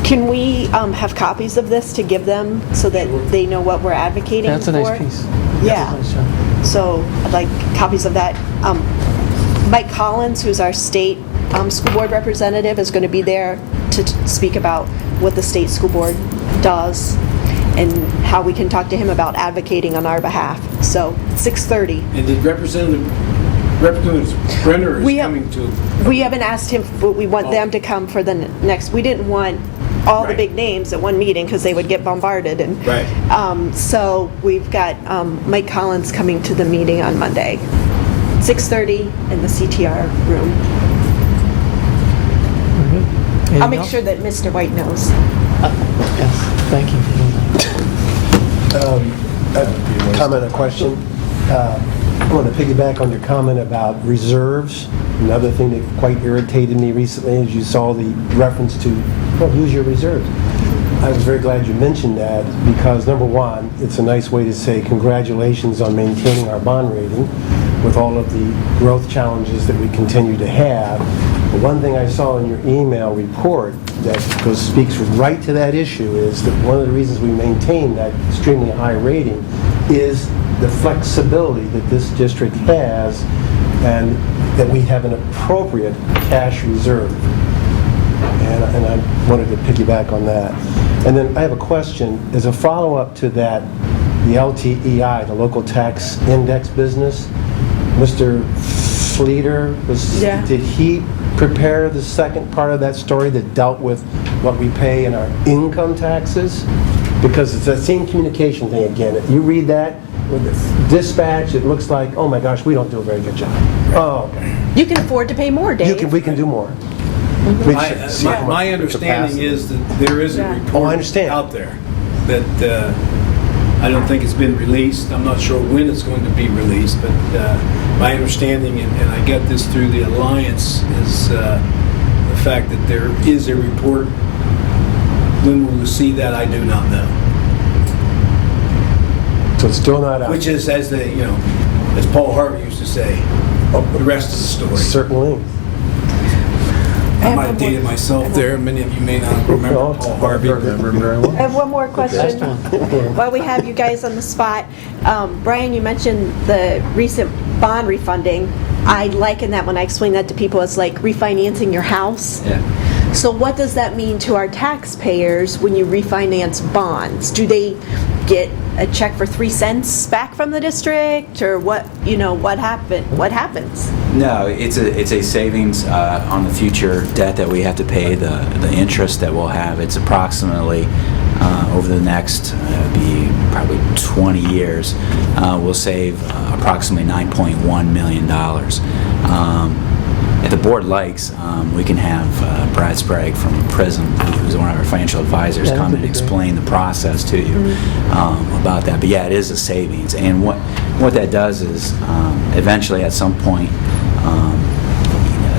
Can we have copies of this to give them so that they know what we're advocating for? That's a nice piece. Yeah. That's a nice job. So I'd like copies of that. Mike Collins, who's our state school board representative, is going to be there to speak about what the state school board does and how we can talk to him about advocating on our behalf. So 6:30. And did Representative Brenner is We have- coming to. We haven't asked him, but we want them to come for the next. We didn't want all the Right. big names at one meeting because they would get bombarded. And Right. so we've got Mike Collins coming to the meeting on Monday, 6:30 in the CTR room. Very good. I'll Anything make else? sure that Mr. White knows. Yes, thank you. Comment or question? I want to piggyback on your comment about reserves. Another thing that quite irritated me recently is you saw the reference to, well, use your reserves. I was very glad you mentioned that because, number one, it's a nice way to say congratulations on maintaining our bond rating with all of the growth challenges that we continue to have. But one thing I saw in your email report that speaks right to that issue is that one of the reasons we maintain that extremely high rating is the flexibility that this district has and that we have an appropriate cash reserve. And I wanted to piggyback on that. And then I have a question. As a follow-up to that, the LTEI, the local tax index business, Mr. Fleeter, did he prepare the second part of that story that dealt with what we pay in our income taxes? Because it's that same communication thing again. If you read that, with dispatch, it looks like, oh my gosh, we don't do a very good job. Oh, okay. You can afford to pay more, Dave. We can do more. We My should see how much my understanding capacity. is that there is a Yeah. report Oh, I understand. out there that I don't think it's been released. I'm not sure when it's going to be released, but my understanding, and I get this through the Alliance, is the fact that there is a report. When we will see that, I do not know. So it's still not out. Which is, as Paul Harvey used to say, the rest of the story. Certainly. I might have dated myself there. Many of you may not remember Paul Harvey. Remember very well. I have one more question while we have you guys on the spot. Brian, you mentioned the recent bond refunding. I liken that when I explain that to people as like refinancing your house. Yeah. So what does that mean to our taxpayers when you refinance bonds? Do they get a check for 3 cents back from the district, or what? What happens? No, it's a savings on the future debt that we have to pay, the interest that we'll have. It's approximately over the next be probably 20 years, we'll save approximately $9.1 million. If the board likes, we can have Brad Sprague from Prism, who's one of our financial advisors, Yeah, come that'd and be great. explain the process to you about that. But yeah, it is a savings, and what that does is eventually, at some point,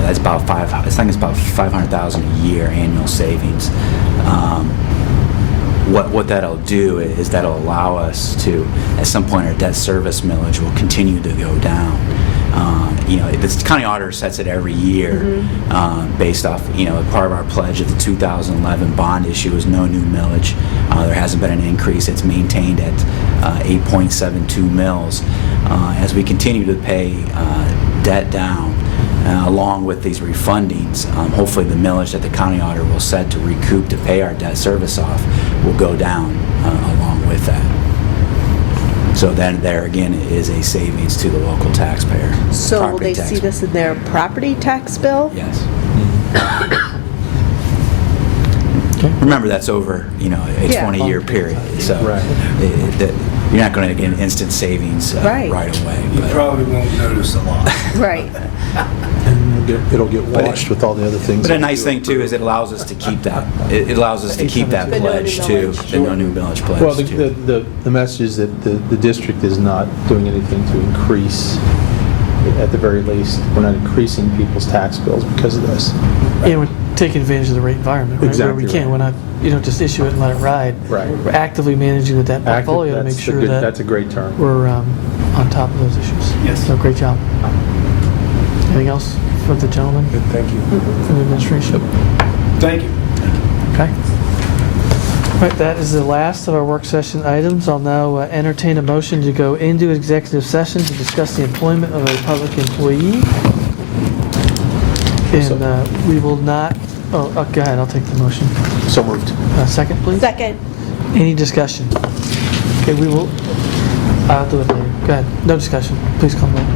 that's about I think it's about $500,000 a year annual savings. What that'll do is that'll allow us to, at some point, our debt service millage will continue to go down. The county auditor sets it every year based off, part of our pledge of the 2011 bond issue is no new millage. There hasn't been an increase. It's maintained at 8.72 mils. As we continue to pay debt down, along with these refundings, hopefully the millage that the county auditor will set to recoup to pay our debt service off will go down along with that. So then there again is a savings to the local taxpayer. So will property they tax see this in their property tax bill? Yes. Remember, that's over, a Yeah. 20-year period, so Right. you're not going to get instant savings Right. right away. You But probably won't notice a lot. Right. And it'll get washed with all the other things. But that a we nice do thing too is it allows us to keep that. It allows us to keep that The no new pledge too, millage. the no new millage pledge. Well, too. the message is that the district is not doing anything to increase, at the very least, we're not increasing people's tax bills because of this. And we're taking advantage of the rate environment, right? Where we Exactly can. right. We're not, just issue it and let it ride. Right. We're actively managing the debt Active- portfolio to make that's a sure good- that That's a great term. we're on top of those issues. Yes. So great job. Anything else for the gentleman Good, thank you. from the administration? Thank you. Okay. All right, that is the last of our work session items. I'll now entertain a motion to go into executive session to discuss the employment of a public employee. And we will not, go ahead, I'll take the motion. So moved. Second, please? Second. Any discussion? Okay, we will, I'll do it later. Go ahead, no discussion. Please call the roll.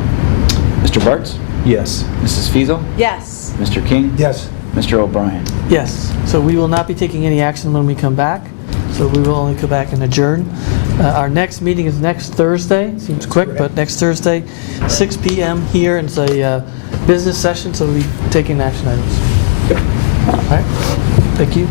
Mr. Bartz, Yes. Mrs. Fiesel, Yes. Mr. King, Yes. Mr. O'Brien. Yes, so we will not be taking any action when we come back, so we will only come back and adjourn. Our next meeting is next Thursday, seems quick, but next Thursday, 6 PM here, and it's a business session, so we'll be taking action items. All right, thank you.